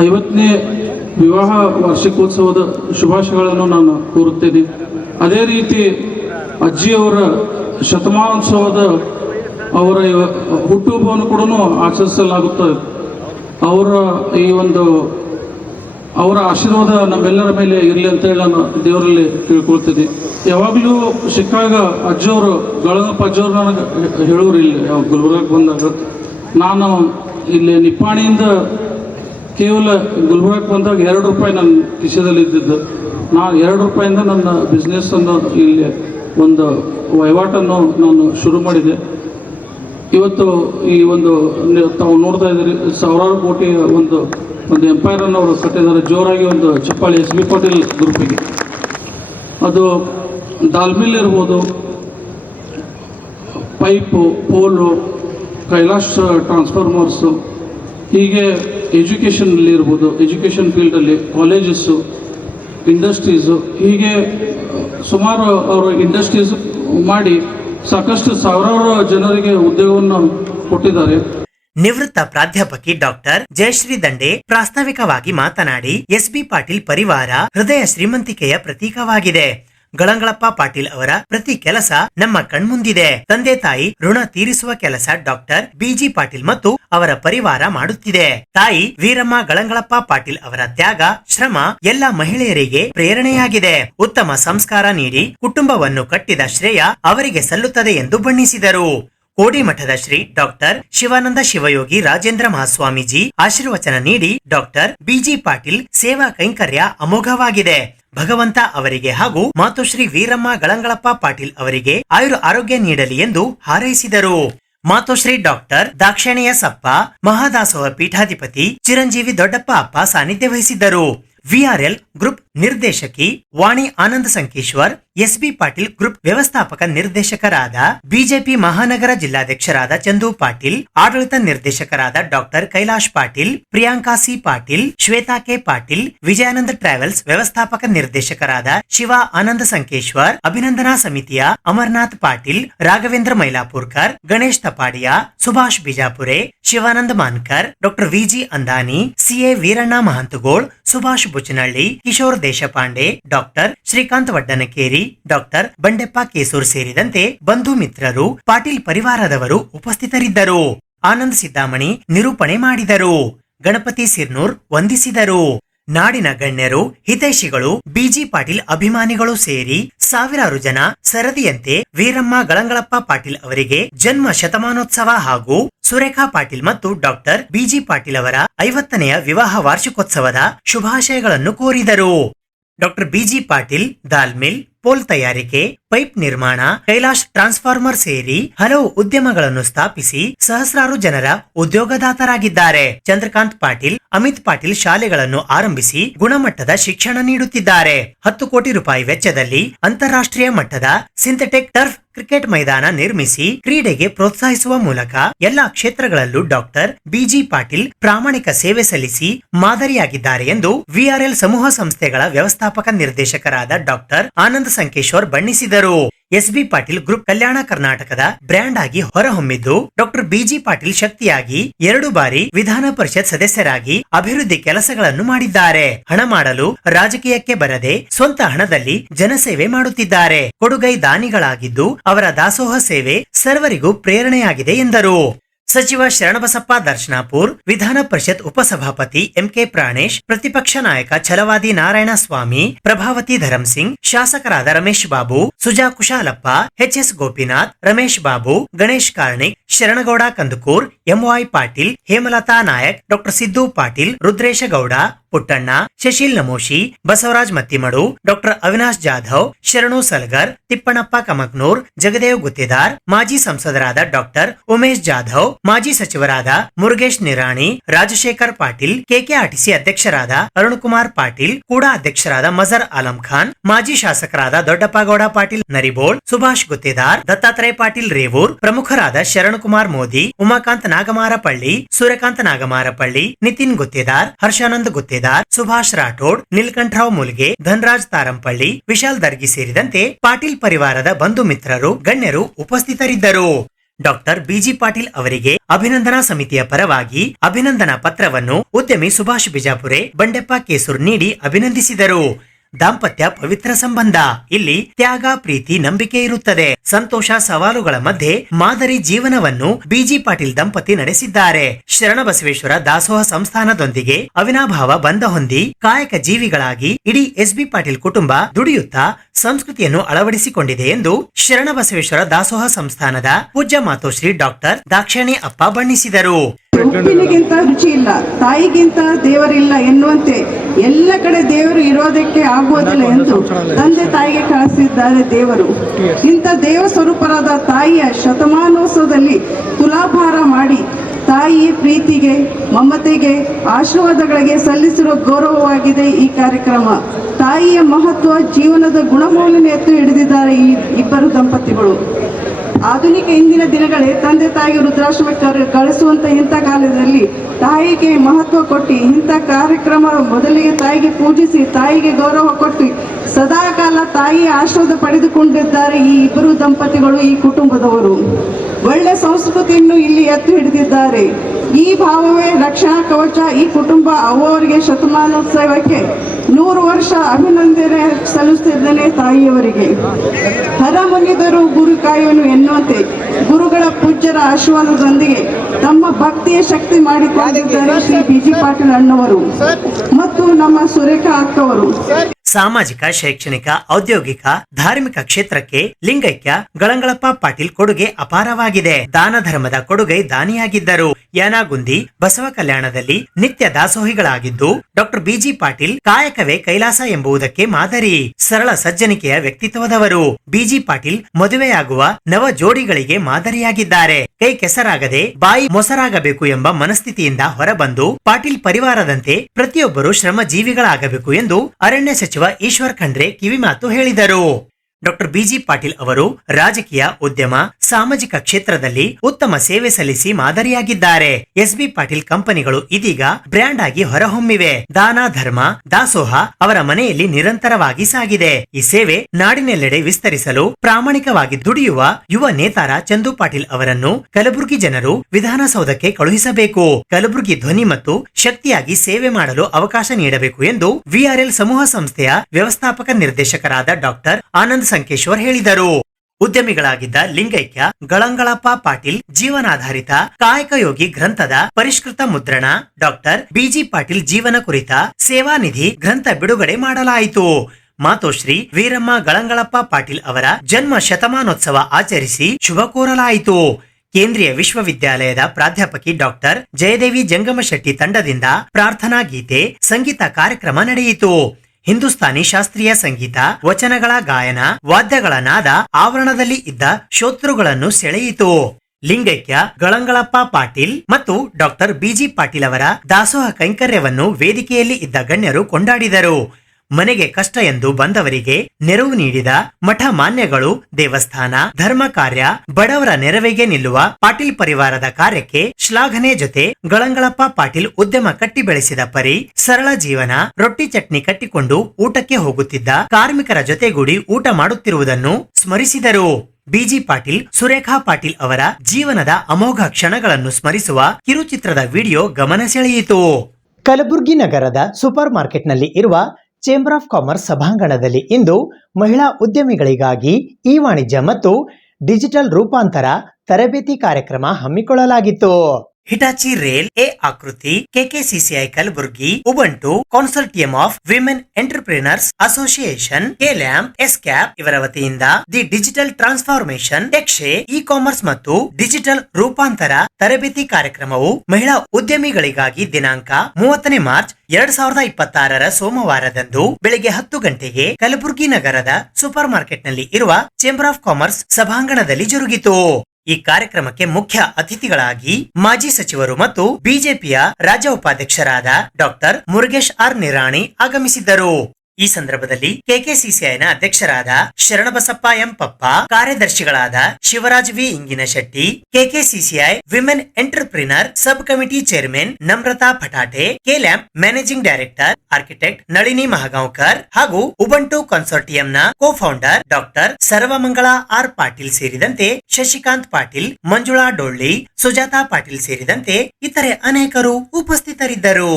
50ನೇ ವಿವಾಹ ವಾರ್ಷಿಕೋತ್ಸವದ ಶುಭಾಶಯಗಳನ್ನು ನಾನು ಕೋರುತ್ತೇನೆ. ಅದೇ ರೀತಿ ಅಜ್ಜಿಯವರ ಶತಮಾನೋತ್ಸವದ ಅವರ ಹುಟ್ಟುಹಬ್ಬವನ್ನು ಕೂಡ ಆಚರಿಸಲಾಗುತ್ತದೆ. ಅವರ ಈ ಒಂದು ಅವರ ಆಶೀರ್ವಾದ ನಮ್ಮೆಲ್ಲರ ಮೇಲೆ ಇರಲಿ ಅಂತೇಳಿ ನಾನು ದೇವರಲ್ಲಿ ತಿಳ್ಕೊಳ್ತೀನಿ. ಯಾವಾಗಲೂ ಸಿಕ್ಕಾಗ ಅಜ್ಜವರು, ಗಳಗಪ್ಪ ಅಜ್ಜವರು ನನಗೆ ಹೇಳೋರು, ಇಲ್ಲಿ ಗುಲ್ಬರ್ಗಕ್ಕೆ ಬಂದಾಗ ನಾನು ಇಲ್ಲಿ ನಿಪ್ಪಾಣಿಯಿಂದ ಕೇವಲ ಗುಲ್ಬರ್ಗಕ್ಕೆ ಬಂದಾಗ 2 ರೂಪಾಯಿ ನನ್ನ ಕಿಶೆದಲ್ಲಿ ಇದ್ದಿದ್ದು. ನಾನು 2 ರೂಪಾಯಿಂದ ನನ್ನ ಬಿಸ್ನೆಸ್ಸನ್ನು ಇಲ್ಲಿ ಒಂದು ವಹಿವಾಟನ್ನು ನಾನು ಶುರು ಮಾಡಿದೆ. ಇವತ್ತು ಈ ಒಂದು ತಾವು ನೋಡ್ತಾ ಇದ್ದೀರಿ, ಸಾವಿರಾರು ಕೋಟಿ ಒಂದು ಎಂಪೈರನ್ನು ಅವರು ಕಟ್ಟಿದ್ದಾರೆ. ಜೋರಾಗಿ ಒಂದು ಚಪ್ಪಾಳಿ ಎಸ್ ಬಿ ಪಾಟೀಲ್ ಗ್ರೂಪಿಗೆ. ಅದು ದಾಲ್ಮಿಲ್ ಇರ್ಬೋದು, ಪೈಪು, ಪೋಲು, ಕೈಲಾಶ್ ಟ್ರಾನ್ಸ್ಫಾರ್ಮರ್ಸು, ಹೀಗೆ ಎಜುಕೇಷನಲ್ಲಿ ಇರ್ಬೋದು, ಎಜುಕೇಷನ್ ಫೀಲ್ಡಲ್ಲಿ ಕಾಲೇಜಸ್ಸು, ಇಂಡಸ್ಟ್ರೀಸು, ಹೀಗೆ ಸುಮಾರು ಅವರು ಇಂಡಸ್ಟ್ರೀಸ್ ಮಾಡಿ ಸಾಕಷ್ಟು ಸಾವಿರಾರು ಜನರಿಗೆ ಉದ್ಯೋಗವನ್ನು ಕೊಟ್ಟಿದ್ದಾರೆ. ನಿವೃತ್ತ ಪ್ರಾಧ್ಯಾಪಕಿ ಡಾಕ್ಟರ್ ಜಯಶ್ರೀ ದಂಡೆ ಪ್ರಾಸ್ತಾವಿಕವಾಗಿ ಮಾತನಾಡಿ, ಎಸ್ಬಿ ಪಾಟೀಲ್ ಪರಿವಾರ ಹೃದಯ ಶ್ರೀಮಂತಿಕೆಯ ಪ್ರತೀಕವಾಗಿದೆ. ಗಳಂಗಳಪ್ಪ ಪಾಟೀಲ್ ಅವರ ಪ್ರತಿ ಕೆಲಸ ನಮ್ಮ ಕಣ್ಮುಂದಿದೆ. ತಂದೆ ತಾಯಿ ಋಣ ತೀರಿಸುವ ಕೆಲಸ ಡಾಕ್ಟರ್ ಬಿಜಿ ಪಾಟೀಲ್ ಮತ್ತು ಅವರ ಪರಿವಾರ ಮಾಡುತ್ತಿದೆ. ತಾಯಿ ವೀರಮ್ಮ ಗಳಂಗಳಪ್ಪ ಪಾಟೀಲ್ ಅವರ ತ್ಯಾಗ, ಶ್ರಮ ಎಲ್ಲ ಮಹಿಳೆಯರಿಗೆ ಪ್ರೇರಣೆಯಾಗಿದೆ. ಉತ್ತಮ ಸಂಸ್ಕಾರ ನೀಡಿ ಕುಟುಂಬವನ್ನು ಕಟ್ಟಿದ ಶ್ರೇಯ ಅವರಿಗೆ ಸಲ್ಲುತ್ತದೆ ಎಂದು ಬಣ್ಣಿಸಿದರು. ಕೋಡಿಮಠದ ಶ್ರೀ ಡಾಕ್ಟರ್ ಶಿವಾನಂದ ಶಿವಯೋಗಿ ರಾಜೇಂದ್ರ ಮಹಾಸ್ವಾಮೀಜಿ ಆಶೀರ್ವಚನ ನೀಡಿ, ಡಾಕ್ಟರ್ ಬಿಜಿ ಪಾಟೀಲ್ ಸೇವಾ ಕೈಂಕರ್ಯ ಅಮೋಘವಾಗಿದೆ. ಭಗವಂತ ಅವರಿಗೆ ಹಾಗೂ ಮಾತುಶ್ರೀ ವೀರಮ್ಮ ಗಳಂಗಳಪ್ಪ ಪಾಟೀಲ್ ಅವರಿಗೆ ಆರೋಗ್ಯ ನೀಡಲಿ ಎಂದು ಹಾರೈಸಿದರು. ಮಾತುಶ್ರೀ ಡಾಕ್ಟರ್ ದಾಕ್ಷಾಯಣಿಯ ಸಪ್ಪ ಮಹಾದಾಸೋಹ ಪೀಠಾಧಿಪತಿ ಚಿರಂಜೀವಿ ದೊಡ್ಡಪ್ಪ ಅಪ್ಪ ಸಾನ್ನಿಧ್ಯ ವಹಿಸಿದ್ದರು. ವಿಆರ್ಎಲ್ ಗ್ರೂಪ್ ನಿರ್ದೇಶಕಿ ವಾಣಿ ಆನಂದ್ ಸಂಕೇಶ್ವರ್, ಎಸ್ಬಿ ಪಾಟೀಲ್ ಗ್ರೂಪ್ ವ್ಯವಸ್ಥಾಪಕ ನಿರ್ದೇಶಕರಾದ ಬಿಜೆಪಿ ಮಹಾನಗರ ಜಿಲ್ಲಾಧ್ಯಕ್ಷರಾದ ಚಂದು ಪಾಟೀಲ್, ಆಡಳಿತ ನಿರ್ದೇಶಕರಾದ doctor Kailash Patil, Priyanka C Patil, Shweta K Patil, Vijayananda travels ವ್ಯವಸ್ಥಾಪಕ ನಿರ್ದೇಶಕರಾದ ಶಿವ ಆನಂದ್ ಸಂಕೇಶ್ವರ್, ಅಭಿನಂದನಾ ಸಮಿತಿಯ Amarnath Patil, Raghavendra Mailapurkar, Ganesh Tapadiya, Subhash Bijapure, Shivananda Mankar, doctor VG Andani, CA Veeranna Mahantagol, Subhash Buchanahalli, Kishor Deshpande, doctor Shrikant Vaddanakeri, doctor Bandeppa Kesur ಸೇರಿದಂತೆ ಬಂಧು ಮಿತ್ರರು, ಪಾಟೀಲ್ ಪರಿವಾರದವರು ಉಪಸ್ಥಿತರಿದ್ದರು. ಆನಂದ್ ಸಿದ್ದಾಮಣಿ ನಿರೂಪಣೆ ಮಾಡಿದರು. ಗಣಪತಿ ಸಿರ್ನೂರ್ ವಂದಿಸಿದರು. ನಾಡಿನ ಗಣ್ಯರು, ಹಿತೈಷಿಗಳು, ಬಿಜಿ ಪಾಟೀಲ್ ಅಭಿಮಾನಿಗಳು ಸೇರಿ ಸಾವಿರಾರು ಜನ ಸರದಿಯಂತೆ ವೀರಮ್ಮ ಗಳಂಗಳಪ್ಪ ಪಾಟೀಲ್ ಅವರಿಗೆ ಜನ್ಮ ಶತಮಾನೋತ್ಸವ ಹಾಗೂ ಸುರೇಖಾ ಪಾಟೀಲ್ ಮತ್ತು ಡಾಕ್ಟರ್ ಬಿಜಿ ಪಾಟೀಲ್ ಅವರ 50ನೆಯ ವಿವಾಹ ವಾರ್ಷಿಕೋತ್ಸವದ ಶುಭಾಶಯಗಳನ್ನು ಕೋರಿದರು. ಡಾಕ್ಟರ್ ಬಿಜಿ ಪಾಟೀಲ್ ದಾಲ್ ಮಿಲ್, ಪೋಲ್ ತಯಾರಿಕೆ, ಪೈಪ್ ನಿರ್ಮಾಣ, ಕೈಲಾಶ್ ಟ್ರಾನ್ಸ್ಫಾರ್ಮರ್ ಸೇರಿ ಹಲವು ಉದ್ಯಮಗಳನ್ನು ಸ್ಥಾಪಿಸಿ ಸಹಸ್ರಾರು ಜನರ ಉದ್ಯೋಗದಾತರಾಗಿದ್ದಾರೆ. ಚಂದ್ರಕಾಂತ್ ಪಾಟೀಲ್, ಅಮಿತ್ ಪಾಟೀಲ್ ಶಾಲೆಗಳನ್ನು ಆರಂಭಿಸಿ ಗುಣಮಟ್ಟದ ಶಿಕ್ಷಣ ನೀಡುತ್ತಿದ್ದಾರೆ. 10 ಕೋಟಿ ರೂಪಾಯಿ ವೆಚ್ಚದಲ್ಲಿ ಅಂತಾರಾಷ್ಟ್ರೀಯ ಮಟ್ಟದ ಸಿಂಥೆಟಿಕ್ ಟರ್ಫ್ ಕ್ರಿಕೆಟ್ ಮೈದಾನ ನಿರ್ಮಿಸಿ ಕ್ರೀಡೆಗೆ ಪ್ರೋತ್ಸಾಹಿಸುವ ಮೂಲಕ ಎಲ್ಲಾ ಕ್ಷೇತ್ರಗಳಲ್ಲೂ ಡಾಕ್ಟರ್ ಬಿಜಿ ಪಾಟೀಲ್ ಪ್ರಾಮಾಣಿಕ ಸೇವೆ ಸಲ್ಲಿಸಿ ಮಾದರಿಯಾಗಿದ್ದಾರೆ ಎಂದು ವಿಆರ್ಎಲ್ ಸಮೂಹ ಸಂಸ್ಥೆಗಳ ವ್ಯವಸ್ಥಾಪಕ ನಿರ್ದೇಶಕರಾದ ಡಾಕ್ಟರ್ ಆನಂದ್ ಸಂಕೇಶ್ವರ್ ಬಣ್ಣಿಸಿದರು. ಎಸ್ಬಿ ಪಾಟೀಲ್ ಗ್ರೂಪ್ ಕಲ್ಯಾಣ ಕರ್ನಾಟಕದ ಬ್ರ್ಯಾಂಡ್ ಆಗಿ ಹೊರಹೊಮ್ಮಿದ್ದು, ಡಾಕ್ಟರ್ ಬಿಜಿ ಪಾಟೀಲ್ ಶಕ್ತಿಯಾಗಿ 2 ಬಾರಿ ವಿಧಾನ ಪರಿಷತ್ ಸದಸ್ಯರಾಗಿ ಅಭಿವೃದ್ಧಿ ಕೆಲಸಗಳನ್ನು ಮಾಡಿದ್ದಾರೆ. ಹಣ ಮಾಡಲು ರಾಜಕೀಯಕ್ಕೆ ಬರದೆ ಸ್ವಂತ ಹಣದಲ್ಲಿ ಜನಸೇವೆ ಮಾಡುತ್ತಿದ್ದಾರೆ. ಕೊಡುಗೈ ದಾನಿಗಳಾಗಿದ್ದು ಅವರ ದಾಸೋಹ ಸೇವೆ ಸರ್ವರಿಗೂ ಪ್ರೇರಣೆಯಾಗಿದೆ ಎಂದರು. ಸಚಿವ ಶರಣಬಸಪ್ಪ ದರ್ಶನಾಪುರ್, ವಿಧಾನ ಪರಿಷತ್ ಉಪಸಭಾಪತಿ ಎಂಕೆ ಪ್ರಾಣೇಶ್, ಪ್ರತಿಪಕ್ಷ ನಾಯಕ ಛಲವಾದಿ ನಾರಾಯಣ ಸ್ವಾಮಿ, ಪ್ರಭಾವತಿ ಧರಂಸಿಂಗ್, ಶಾಸಕರಾದ Ramesh Babu, Suja Kushalappa, HS Gopinath, Ramesh Babu, Ganesh Karnik, Sharanagouda Kandukur, MY Patil, Hemalatha Nayak, doctor Siddu Patil, Rudresha Gowda, Puttanna, Shashil Namoshi, Basavaraj Mattimadu, doctor Avinash Jadhav, Sharanu Salgar, Tippannappa Kamaknoor, Jagadev Guttedar, ಮಾಜಿ ಸಂಸದರಾದ ಡಾಕ್ಟರ್ ಉಮೇಶ್ ಜಾಧವ್, ಮಾಜಿ ಸಚಿವರಾದ ಮುರುಗೇಶ್ ನಿರಾಣಿ, ರಾಜಶೇಖರ್ ಪಾಟೀಲ್, ಕೆಕೆಆರ್ಟಿಸಿ ಅಧ್ಯಕ್ಷರಾದ ಅರುಣಕುಮಾರ್ ಪಾಟೀಲ್, ಕೂಡ ಅಧ್ಯಕ್ಷರಾದ ಮಜರ್ ಆಲಂ ಖಾನ್, ಮಾಜಿ ಶಾಸಕರಾದ ದೊಡ್ಡಪ್ಪಗೌಡ ಪಾಟೀಲ್ ನರಿಬೋಳ್, ಸುಭಾಷ್ ಗುತ್ತೇದಾರ್, ದತ್ತಾತ್ರೇಯ ಪಾಟೀಲ್ ರೇವೂರ್, ಪ್ರಮುಖರಾದ ಶರಣಕುಮಾರ್ ಮೋದಿ, ಉಮಾಕಾಂತ್ ನಾಗಮಾರಪಳ್ಳಿ, ಸೂರ್ಯಕಾಂತ್ ನಾಗಮಾರಪಳ್ಳಿ, ನಿತಿನ್ ಗುತ್ತೇದಾರ್, ಹರ್ಷಾನಂದ್ ಗುತ್ತೇದಾರ್, ಸುಭಾಷ್ ರಾಠೋಡ್, ನೀಲ್ಕಂಠರಾವ್ ಮುಲ್ಗೆ, ಧನರಾಜ್ ತಾರಂಪಳ್ಳಿ, ವಿಶಾಲ್ ದರ್ಗಿ ಸೇರಿದಂತೆ ಪಾಟೀಲ್ ಪರಿವಾರದ ಬಂಧು ಮಿತ್ರರು, ಗಣ್ಯರು ಉಪಸ್ಥಿತರಿದ್ದರು. ಡಾಕ್ಟರ್ ಬಿಜಿ ಪಾಟೀಲ್ ಅವರಿಗೆ ಅಭಿನಂದನಾ ಸಮಿತಿಯ ಪರವಾಗಿ ಅಭಿನಂದನಾ ಪತ್ರವನ್ನು ಉದ್ಯಮಿ ಸುಭಾಷ್ ಬಿಜಾಪುರೆ, ಬಂಡೆಪ್ಪ ಕೇಸೂರ್ ನೀಡಿ ಅಭಿನಂದಿಸಿದರು. ದಾಂಪತ್ಯ ಪವಿತ್ರ ಸಂಬಂಧ. ಇಲ್ಲಿ ತ್ಯಾಗ, ಪ್ರೀತಿ, ನಂಬಿಕೆ ಇರುತ್ತದೆ. ಸಂತೋಷ, ಸವಾಲುಗಳ ಮಧ್ಯೆ ಮಾದರಿ ಜೀವನವನ್ನು ಬಿಜಿ ಪಾಟೀಲ್ ದಂಪತಿ ನಡೆಸಿದ್ದಾರೆ. ಶರಣಬಸವೇಶ್ವರ ದಾಸೋಹ ಸಂಸ್ಥಾನದೊಂದಿಗೆ ಅವಿನಾಭಾವ ಬಂಧ ಹೊಂದಿ ಕಾಯಕ ಜೀವಿಗಳಾಗಿ ಇಡೀ ಎಸ್ಬಿ ಪಾಟೀಲ್ ಕುಟುಂಬ ದುಡಿಯುತ್ತಾ ಸಂಸ್ಕೃತಿಯನ್ನು ಅಳವಡಿಸಿಕೊಂಡಿದೆ ಎಂದು ಶರಣಬಸವೇಶ್ವರ ದಾಸೋಹ ಸಂಸ್ಥಾನದ ಪೂಜ್ಯ ಮಾತೋಶ್ರೀ ಡಾಕ್ಟರ್ ದಾಕ್ಷಾಣಿ ಅಪ್ಪ ಬಣ್ಣಿಸಿದರು. ಉಪ್ಪಿನಿಗಿಂತ ರುಚಿ ಇಲ್ಲ, ತಾಯಿಗಿಂತ ದೇವರಿಲ್ಲ ಎನ್ನುವಂತೆ ಎಲ್ಲ ಕಡೆ ದೇವರು ಇರೋದಕ್ಕೆ ಆಗುವುದಿಲ್ಲ ಎಂದು ತಂದೆ ತಾಯಿಗೆ ಕಳಿಸಿದ್ದಾರೆ ದೇವರು. ಇಂಥ ದೇವ ಸ್ವರೂಪರಾದ ತಾಯಿಯ ಶತಮಾನೋತ್ಸವದಲ್ಲಿ ತುಲಾಭಾರ ಮಾಡಿ ತಾಯಿಯ ಪ್ರೀತಿಗೆ, ಮಮತೆಗೆ, ಆಶೀರ್ವಾದಗಳಿಗೆ ಸಲ್ಲಿಸಿರುವ ಗೌರವವಾಗಿದೆ ಈ ಕಾರ್ಯಕ್ರಮ. ತಾಯಿಯ ಮಹತ್ವ, ಜೀವನದ ಗುಣಮೌಲ್ಯನ ಎತ್ತು ಹಿಡಿದಿದ್ದಾರೆ ಈ ಇಬ್ಬರು ದಂಪತಿಗಳು. ಆಧುನಿಕ ಇಂದಿನ ದಿನಗಳೇ ತಂದೆ ತಾಯಿಗೆ ವೃದ್ಧಾಶ್ರಮಕ್ಕೆ ಕಳಿಸುವಂತ ಇಂಥ ಕಾಲದಲ್ಲಿ ತಾಯಿಗೆ ಮಹತ್ವ ಕೊಟ್ಟು ಇಂಥ ಕಾರ್ಯಕ್ರಮ ಮೊದಲಿಗೆ ತಾಯಿಗೆ ಪೂಜಿಸಿ ತಾಯಿಗೆ ಗೌರವ ಕೊಟ್ಟು ಸದಾ ಕಾಲ ತಾಯಿಯ ಆಶೀರ್ವಾದ ಪಡೆದುಕೊಂಡಿದ್ದಾರೆ ಈ ಇಬ್ಬರು ದಂಪತಿಗಳು, ಈ ಕುಟುಂಬದವರು. ಒಳ್ಳೆ ಸಂಸ್ಕೃತಿಯನ್ನು ಇಲ್ಲಿ ಎತ್ತು ಹಿಡಿದಿದ್ದಾರೆ. ಈ ಭಾವವೇ ರಕ್ಷಣಾ ಕವಚ. ಈ ಕುಟುಂಬ ಅವರಿಗೆ ಶತಮಾನೋತ್ಸವಕ್ಕೆ 100 ವರ್ಷ ಅಭಿನಂದನೆ ಸಲ್ಲಿಸುತ್ತಿದ್ದೇನೆ ತಾಯಿಯವರಿಗೆ. ಹರ ಮುನಿದರು ಗುರು ಕಾಯುವನು ಎನ್ನುವಂತೆ ಗುರುಗಳ ಪೂಜ್ಯರ ಆಶೀರ್ವಾದದೊಂದಿಗೆ ತಮ್ಮ ಭಕ್ತಿಯ ಶಕ್ತಿ ಮಾಡಿಕೊಂಡಿದ್ದಾರೆ ಶ್ರೀ ಬಿಜಿ ಪಾಟೀಲ್ ಅಣ್ಣವರು ಮತ್ತು ನಮ್ಮ ಸುರೇಖಾ ಅಕ್ಕವರು. ಸಾಮಾಜಿಕ, ಶೈಕ್ಷಣಿಕ, ಔದ್ಯೋಗಿಕ, ಧಾರ್ಮಿಕ ಕ್ಷೇತ್ರಕ್ಕೆ ಲಿಂಗೈಕ್ಯ ಗಳಂಗಳಪ್ಪ ಪಾಟೀಲ್ ಕೊಡುಗೆ ಅಪಾರವಾಗಿದೆ. ದಾನ ಧರ್ಮದ ಕೊಡುಗೈ ದಾನಿಯಾಗಿದ್ದರು. ಯಾನಾಗುಂದಿ ಬಸವ ಕಲ್ಯಾಣದಲ್ಲಿ ನಿತ್ಯ ದಾಸೋಹಿಗಳಾಗಿದ್ದು ಡಾಕ್ಟರ್ ಬಿಜಿ ಪಾಟೀಲ್ ಕಾಯಕವೇ ಕೈಲಾಸ ಎಂಬುದಕ್ಕೆ ಮಾದರಿ. ಸರಳ ಸಜ್ಜನಿಕೆಯ ವ್ಯಕ್ತಿತ್ವದವರು. ಬಿಜಿ ಪಾಟೀಲ್ ಮದುವೆಯಾಗುವ ನವ ಜೋಡಿಗಳಿಗೆ ಮಾದರಿಯಾಗಿದ್ದಾರೆ. ಕೈ ಕೆಸರಾಗದೆ ಬಾಯಿ ಮೊಸರಾಗಬೇಕು ಎಂಬ ಮನಸ್ಥಿತಿಯಿಂದ ಹೊರಬಂದು ಪಾಟೀಲ್ ಪರಿವಾರದಂತೆ ಪ್ರತಿಯೊಬ್ಬರು ಶ್ರಮ ಜೀವಿಗಳಾಗಬೇಕು ಎಂದು ಅರಣ್ಯ ಸಚಿವ ಈಶ್ವರ್ ಖಂಡ್ರೆ ಕಿವಿಮಾತು ಹೇಳಿದರು. ಡಾಕ್ಟರ್ ಬಿಜಿ ಪಾಟೀಲ್ ಅವರು ರಾಜಕೀಯ, ಉದ್ಯಮ, ಸಾಮಾಜಿಕ ಕ್ಷೇತ್ರದಲ್ಲಿ ಉತ್ತಮ ಸೇವೆ ಸಲ್ಲಿಸಿ ಮಾದರಿಯಾಗಿದ್ದಾರೆ. ಎಸ್ಬಿ ಪಾಟೀಲ್ ಕಂಪನಿಗಳು ಇದೀಗ ಬ್ರ್ಯಾಂಡ್ ಆಗಿ ಹೊರಹೊಮ್ಮಿವೆ. ದಾನ, ಧರ್ಮ, ದಾಸೋಹ ಅವರ ಮನೆಯಲ್ಲಿ ನಿರಂತರವಾಗಿ ಸಾಗಿದೆ. ಈ ಸೇವೆ ನಾಡಿನೆಲ್ಲೆಡೆ ವಿಸ್ತರಿಸಲು ಪ್ರಾಮಾಣಿಕವಾಗಿ ದುಡಿಯುವ ಯುವ ನೇತಾರ ಚಂದು ಪಾಟೀಲ್ ಅವರನ್ನು ಕಲಬುರಗಿ ಜನರು ವಿಧಾನಸೌಧಕ್ಕೆ ಕಳುಹಿಸಬೇಕು. ಕಲಬುರಗಿ ಧ್ವನಿ ಮತ್ತು ಶಕ್ತಿಯಾಗಿ ಸೇವೆ ಮಾಡಲು ಅವಕಾಶ ನೀಡಬೇಕು ಎಂದು ವಿಆರ್ಎಲ್ ಸಮೂಹ ಸಂಸ್ಥೆಯ ವ್ಯವಸ್ಥಾಪಕ ನಿರ್ದೇಶಕರಾದ ಡಾಕ್ಟರ್ ಆನಂದ್ ಸಂಕೇಶ್ವರ್ ಹೇಳಿದರು. ಉದ್ಯಮಿಗಳಾಗಿದ್ದ ಲಿಂಗೈಕ್ಯ ಗಳಂಗಳಪ್ಪ ಪಾಟೀಲ್ ಜೀವನಾಧಾರಿತ ಕಾಯಕಯೋಗಿ ಗ್ರಂಥದ ಪರಿಷ್ಕೃತ ಮುದ್ರಣ, ಡಾಕ್ಟರ್ ಬಿಜಿ ಪಾಟೀಲ್ ಜೀವನ ಕುರಿತ ಸೇವಾನಿಧಿ ಗ್ರಂಥ ಬಿಡುಗಡೆ ಮಾಡಲಾಯಿತು. ಮಾತೋಶ್ರೀ ವೀರಮ್ಮ ಗಳಂಗಳಪ್ಪ ಪಾಟೀಲ್ ಅವರ ಜನ್ಮ ಶತಮಾನೋತ್ಸವ ಆಚರಿಸಿ ಶುಭ ಕೋರಲಾಯಿತು. ಕೇಂದ್ರೀಯ ವಿಶ್ವವಿದ್ಯಾಲಯದ ಪ್ರಾಧ್ಯಾಪಕಿ ಡಾಕ್ಟರ್ ಜಯದೇವಿ ಜಂಗಮಶೆಟ್ಟಿ ತಂಡದಿಂದ ಪ್ರಾರ್ಥನಾ ಗೀತೆ, ಸಂಗೀತ ಕಾರ್ಯಕ್ರಮ ನಡೆಯಿತು. ಹಿಂದೂಸ್ತಾನಿ ಶಾಸ್ತ್ರೀಯ ಸಂಗೀತ, ವಚನಗಳ ಗಾಯನ, ವಾದ್ಯಗಳ ನಾದ ಆವರಣದಲ್ಲಿ ಇದ್ದ ಶ್ರೋತೃಗಳನ್ನು ಸೆಳೆಯಿತು. ಲಿಂಗೈಕ್ಯ ಗಳಂಗಳಪ್ಪ ಪಾಟೀಲ್ ಮತ್ತು ಡಾಕ್ಟರ್ ಬಿಜಿ ಪಾಟೀಲ್ ಅವರ ದಾಸೋಹ ಕೈಂಕರ್ಯವನ್ನು ವೇದಿಕೆಯಲ್ಲಿ ಇದ್ದ ಗಣ್ಯರು ಕೊಂಡಾಡಿದರು. ಮನೆಗೆ ಕಷ್ಟ ಎಂದು ಬಂದವರಿಗೆ ನೆರವು ನೀಡಿದ ಮಠ ಮಾನ್ಯಗಳು, ದೇವಸ್ಥಾನ, ಧರ್ಮ ಕಾರ್ಯ, ಬಡವರ ನೆರವಿಗೆ ನಿಲ್ಲುವ ಪಾಟೀಲ್ ಪರಿವಾರದ ಕಾರ್ಯಕ್ಕೆ ಶ್ಲಾಘನೆ ಜೊತೆ ಗಳಂಗಳಪ್ಪ ಪಾಟೀಲ್ ಉದ್ಯಮ ಕಟ್ಟಿ ಬೆಳೆಸಿದ ಪರಿ ಸರಳ ಜೀವನ, ರೊಟ್ಟಿ ಚಟ್ನಿ ಕಟ್ಟಿಕೊಂಡು ಊಟಕ್ಕೆ ಹೋಗುತ್ತಿದ್ದ ಕಾರ್ಮಿಕರ ಜೊತೆಗೂಡಿ ಊಟ ಮಾಡುತ್ತಿರುವುದನ್ನು ಸ್ಮರಿಸಿದರು. ಬಿಜಿ ಪಾಟೀಲ್, ಸುರೇಖಾ ಪಾಟೀಲ್ ಅವರ ಜೀವನದ ಅಮೋಘ ಕ್ಷಣಗಳನ್ನು ಸ್ಮರಿಸುವ ಕಿರುಚಿತ್ರದ ವಿಡಿಯೋ ಗಮನ ಸೆಳೆಯಿತು. ಕಲಬುರಗಿ ನಗರದ ಸೂಪರ್ ಮಾರ್ಕೆಟ್ನಲ್ಲಿ ಇರುವ ಚೇಂಬರ್ ಆಫ್ ಕಾಮರ್ಸ್ ಸಭಾಂಗಣದಲ್ಲಿ ಇಂದು ಮಹಿಳಾ ಉದ್ಯಮಿಗಳಿಗಾಗಿ ಇ ವಾಣಿಜ್ಯ ಮತ್ತು ಡಿಜಿಟಲ್ ರೂಪಾಂತರ ತರಬೇತಿ ಕಾರ್ಯಕ್ರಮ ಹಮ್ಮಿಕೊಳ್ಳಲಾಗಿತ್ತು. Hitachi rail, A Akriti, KKCCI Kalaburagi, Ubuntu consortium of women entrepreneurs association, Kelamp, ESCAP ಇವರ ವತಿಯಿಂದ ದಿ ಡಿಜಿಟಲ್ ಟ್ರಾನ್ಸ್ಫಾರ್ಮೇಶನ್, ಟೆಕ್ಷೆ, ಇ ಕಾಮರ್ಸ್ ಮತ್ತು ಡಿಜಿಟಲ್ ರೂಪಾಂತರ ತರಬೇತಿ ಕಾರ್ಯಕ್ರಮವು ಮಹಿಳಾ ಉದ್ಯಮಿಗಳಿಗಾಗಿ ದಿನಾಂಕ 30 ಮಾರ್ಚ್ 2026 ಸೋಮವಾರದಂದು ಬೆಳಿಗ್ಗೆ 10 ಗಂಟೆಗೆ ಕಲಬುರಗಿ ನಗರದ ಸೂಪರ್ ಮಾರ್ಕೆಟ್ನಲ್ಲಿ ಇರುವ ಚೇಂಬರ್ ಆಫ್ ಕಾಮರ್ಸ್ ಸಭಾಂಗಣದಲ್ಲಿ ಜರುಗಿತು. ಈ ಕಾರ್ಯಕ್ರಮಕ್ಕೆ ಮುಖ್ಯ ಅತಿಥಿಗಳಾಗಿ ಮಾಜಿ ಸಚಿವರು ಮತ್ತು ಬಿಜೆಪಿಯ ರಾಜ್ಯ ಉಪಾಧ್ಯಕ್ಷರಾದ ಡಾಕ್ಟರ್ ಮುರುಗೇಶ್ ಆರ್ ನಿರಾಣಿ ಆಗಮಿಸಿದ್ದರು. ಈ ಸಂದರ್ಭದಲ್ಲಿ ಕೆಕೆಸಿಸಿಐನ ಅಧ್ಯಕ್ಷರಾದ ಶರಣಬಸಪ್ಪ ಎಂ ಪಪ್ಪ, ಕಾರ್ಯದರ್ಶಿಗಳಾದ Shivaraj V Inginashetti, KKCCI women entrepreneur sub committee chairman Namrata Patate, Kelamp managing director architect Nalini Mahagaonkar ಹಾಗೂ ಉಬಂಟು ಕನ್ಸೋರ್ಟಿಯಂನ co founder doctor Sarvamangala R Patil ಸೇರಿದಂತೆ ಶಶಿಕಾಂತ್ ಪಾಟೀಲ್, ಮಂಜುಳಾ ಡೊಳ್ಳಿ, ಸುಜಾತಾ ಪಾಟೀಲ್ ಸೇರಿದಂತೆ ಇತರೆ ಅನೇಕರು ಉಪಸ್ಥಿತರಿದ್ದರು.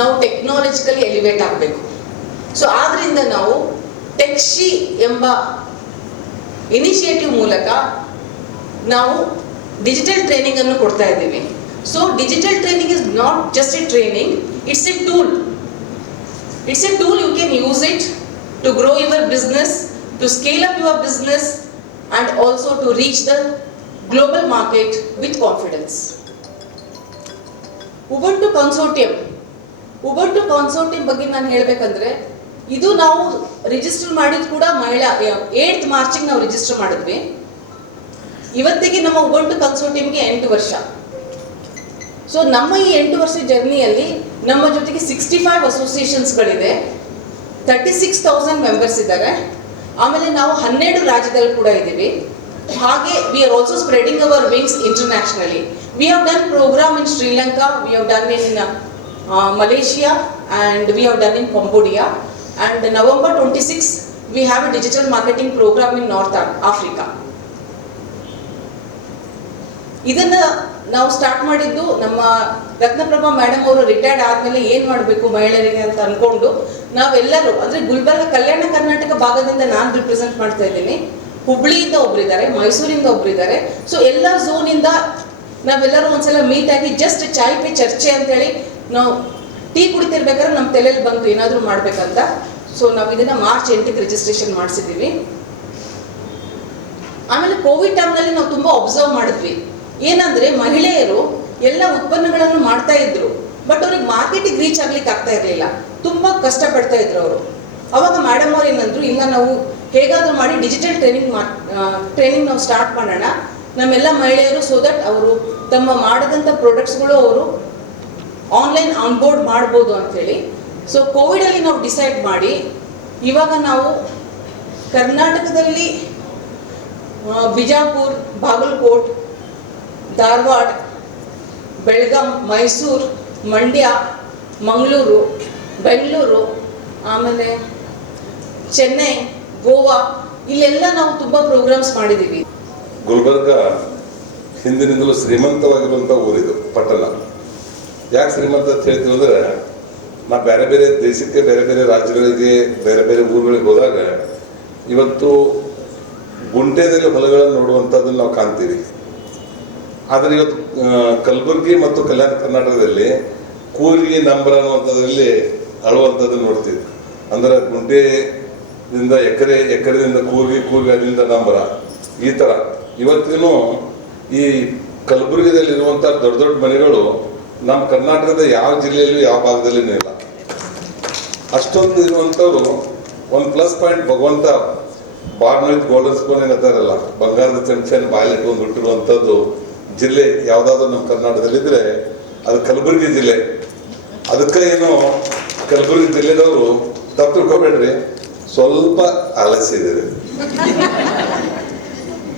ನಾವು ಟೆಕ್ನಾಲಜಿಕಲಿ ಎಲಿವೇಟ್ ಆಗಬೇಕು. ಸೊ ಆದ್ರಿಂದ ನಾವು ಟೆಕ್ಷಿ ಎಂಬ ಇನಿಷಿಯೇಟಿವ್ ಮೂಲಕ ನಾವು ಡಿಜಿಟಲ್ ಟ್ರೈನಿಂಗ್ ಅನ್ನು ಕೊಡ್ತಾ ಇದ್ದೀವಿ. So digital training is not just a training, it's a tool. It's a tool, you can use it to grow your business, to scale up your business and also to reach the global market with confidence. Ubuntu consortium ಬಗ್ಗೆ ನಾನು ಹೇಳಬೇಕಂದ್ರೆ, ಇದು ನಾವು register ಮಾಡಿದ್ ಕೂಡ ಮಹಿಳಾ 8th ಮಾರ್ಚಿಗೆ ನಾವು register ಮಾಡಿದ್ವಿ. ಇವತ್ತಿಗೆ ನಮ್ಮ ಉಬಂಟು ಕನ್ಸೋರ್ಟಿಯಂಗೆ 8 ವರ್ಷ. ಸೊ ನಮ್ಮ ಈ 8 ವರ್ಷ ಜರ್ನಿಯಲ್ಲಿ ನಮ್ಮ ಜೊತೆಗೆ 65 ಅಸೋಸಿಯೇಷನ್ಸ್ಗಳಿದೆ, 36,000 ಮೆಂಬರ್ಸ್ ಇದ್ದಾರೆ. ಆಮೇಲೆ ನಾವು 12 ರಾಜ್ಯದಲ್ಲಿ ಕೂಡ ಇದ್ದೀವಿ. ಹಾಗೆ we are also spreading hour wings internationally. We have done program in Sri Lanka, we have done in Malaysia, and we have done in Cambodia, and November 26 we have a digital marketing program in North Africa. ಇದನ್ನ ನಾವು start ಮಾಡಿದ್ದು ನಮ್ಮ Ratnaprabha madam ಅವರು retired ಆದ್ಮೇಲೆ ಏನ್ ಮಾಡಬೇಕು ಮಹಿಳೆಯರಿಗೆ ಅಂತ ಅನ್ಕೊಂಡು ನಾವೆಲ್ಲರೂ, ಅಂದ್ರೆ ಗುಲ್ಬರ್ಗ ಕಲ್ಯಾಣ ಕರ್ನಾಟಕ ಭಾಗದಿಂದ ನಾನು ರಿಪ್ರೆಸೆಂಟ್ ಮಾಡ್ತಾ ಇದ್ದೀನಿ. ಹುಬ್ಳಿಯಿಂದ ಒಬ್ರಿದ್ದಾರೆ, ಮೈಸೂರಿಂದ ಒಬ್ರಿದ್ದಾರೆ. ಸೊ ಎಲ್ಲ ಝೋನ್ ಇಂದ ನಾವೆಲ್ಲರೂ ಒಂದ್ಸಲ ಮೀಟ್ ಆಗಿ ಜಸ್ಟ್ ಚಾಯ್ ಪೇ ಚರ್ಚೆ ಅಂತೇಳಿ ನಾವು ಟೀ ಕುಡಿತಿರ್ಬೇಕಾದ್ರೆ ನಮ್ಮ ತಲೆಯಲ್ಲಿ ಬಂತು ಏನಾದರೂ ಮಾಡ್ಬೇಕಂತ. ಸೊ ನಾವು ಇದನ್ನ ಮಾರ್ಚ್ 8ಕ್ಕೆ ರಿಜಿಸ್ಟ್ರೇಷನ್ ಮಾಡಿಸಿದ್ದೀವಿ. ಆಮೇಲೆ ಕೋವಿಡ್ ಟೈಮ್ನಲ್ಲಿ ನಾವು ತುಂಬಾ ಅಬ್ಸರ್ವ್ ಮಾಡಿದ್ವಿ, ಏನಂದ್ರೆ ಮಹಿಳೆಯರು ಎಲ್ಲ ಉತ್ಪನ್ನಗಳನ್ನು ಮಾಡ್ತಾ ಇದ್ರು. ಬಟ್ ಅವ್ರಿಗೆ ಮಾರ್ಕೆಟಿಗೆ ರೀಚ್ ಆಗ್ಲಿಕ್ಕೆ ಆಗ್ತಾ ಇರಲಿಲ್ಲ, ತುಂಬ ಕಷ್ಟಪಡ್ತಾ ಇದ್ರು ಅವರು. ಅವಾಗ ಮೇಡಮ್ ಅವ್ರು ಏನಂದ್ರು, ಇಲ್ಲ ನಾವು ಹೇಗಾದರೂ ಮಾಡಿ ಡಿಜಿಟಲ್ ಟ್ರೈನಿಂಗ್ ನಾವು ಸ್ಟಾರ್ಟ್ ಮಾಡೋಣ ನಮ್ಮೆಲ್ಲ ಮಹಿಳೆಯರು, ಸೊ ದಟ್ ಅವರು ತಮ್ಮ ಮಾಡಿದಂಥ ಪ್ರಾಡಕ್ಟ್ಸ್ಗಳು ಅವರು ಆನ್ಲೈನ್ ಆನ್ಬೋರ್ಡ್ ಮಾಡ್ಬೋದು ಅಂಥೇಳಿ. ಸೊ ಕೋವಿಡಲ್ಲಿ ನಾವು ಡಿಸೈಡ್ ಮಾಡಿ ಇವಾಗ ನಾವು ಕರ್ನಾಟಕದಲ್ಲಿ ಬಿಜಾಪುರ್, ಬಾಗಲಕೋಟ್, ಧಾರವಾಡ, ಬೆಳಗಾಂ, ಮೈಸೂರು, ಮಂಡ್ಯ, ಮಂಗಳೂರು, ಬೆಂಗಳೂರು, ಆಮೇಲೆ ಚೆನ್ನೈ, ಗೋವಾ, ಇಲ್ಲೆಲ್ಲ ನಾವು ತುಂಬ ಪ್ರೋಗ್ರಾಮ್ಸ್ ಮಾಡಿದ್ದೀವಿ. ಗುಲ್ಬರ್ಗ ಹಿಂದಿನಿಂದಲೂ ಶ್ರೀಮಂತವಾಗಿರುವಂಥ ಊರಿದು ಪಟ್ಟಣ. ಯಾಕೆ ಶ್ರೀಮಂತ ಅಂತ ಹೇಳ್ತೀವಿ ಅಂದರೆ, ನಾ ಬೇರೆ ಬೇರೆ ದೇಶಕ್ಕೆ, ಬೇರೆ ಬೇರೆ ರಾಜ್ಯಗಳಿಗೆ, ಬೇರೆ ಬೇರೆ ಊರುಗಳಿಗೆ ಹೋದಾಗ ಇವತ್ತು ಗುಂಟೆದಲ್ಲಿ ಹೊಲಗಳನ್ನು ನೋಡುವಂಥದ್ದನ್ನು ನಾವು ಕಾಣ್ತೀವಿ. ಆದರೆ ಇವತ್ತು ಕಲಬುರಗಿ ಮತ್ತು ಕಲ್ಯಾಣ ಕರ್ನಾಟಕದಲ್ಲಿ ಕೂರ್ಗಿ ನಂಬರ ಅನ್ನುವಂಥದ್ರಲ್ಲಿ ಅಳುವಂಥದ್ದನ್ನು ನೋಡ್ತೀವಿ. ಅಂದರೆ ಗುಂಟೆದಿಂದ ಎಕರೆದಿಂದ ಕೂರ್ಗಿ ಅಲ್ಲಿಂದ ನಂಬರ, ಈ ಥರ ಇವತ್ತಿನೂ ಈ ಕಲಬುರಗಿದಲ್ಲಿರುವಂಥ ದೊಡ್ಡ ದೊಡ್ಡ ಮನೆಗಳು ನಮ್ಮ ಕರ್ನಾಟಕದ ಯಾವ ಜಿಲ್ಲೆಯಲ್ಲೂ ಯಾವ ಭಾಗದಲ್ಲಿನೂ ಇಲ್ಲ. ಅಷ್ಟೊಂದು ಇರುವಂಥವ್ರು ಒಂದು ಪ್ಲಸ್ ಪಾಯಿಂಟ್ ಭಗವಂತ ಬಾರ್ನ್ ವಿತ್ ಗೋಲ್ಡನ್ ಸ್ಪೂನ್ ಏನಂತಾರಲ್ಲ, ಬಂಗಾರದ ಚಮಚನ ಬಾಯಿಲಿಟ್ಕೊಂಡು ಹುಟ್ಟಿರುವಂಥದ್ದು ಜಿಲ್ಲೆ ಯಾವುದಾದ್ರೂ ನಮ್ಮ ಕರ್ನಾಟಕದಲ್ಲಿದ್ದರೆ ಅದು ಕಲಬುರಗಿ ಜಿಲ್ಲೆ. ಅದಕ್ಕೆ ಏನು ಕಲಬುರಗಿ ಜಿಲ್ಲೆದವರು ತಪ್ಪು ತಿಳ್ಕೊಬೇಡ್ರಿ, ಸ್ವಲ್ಪ ಆಲಸ್ಯ ಇದೆ.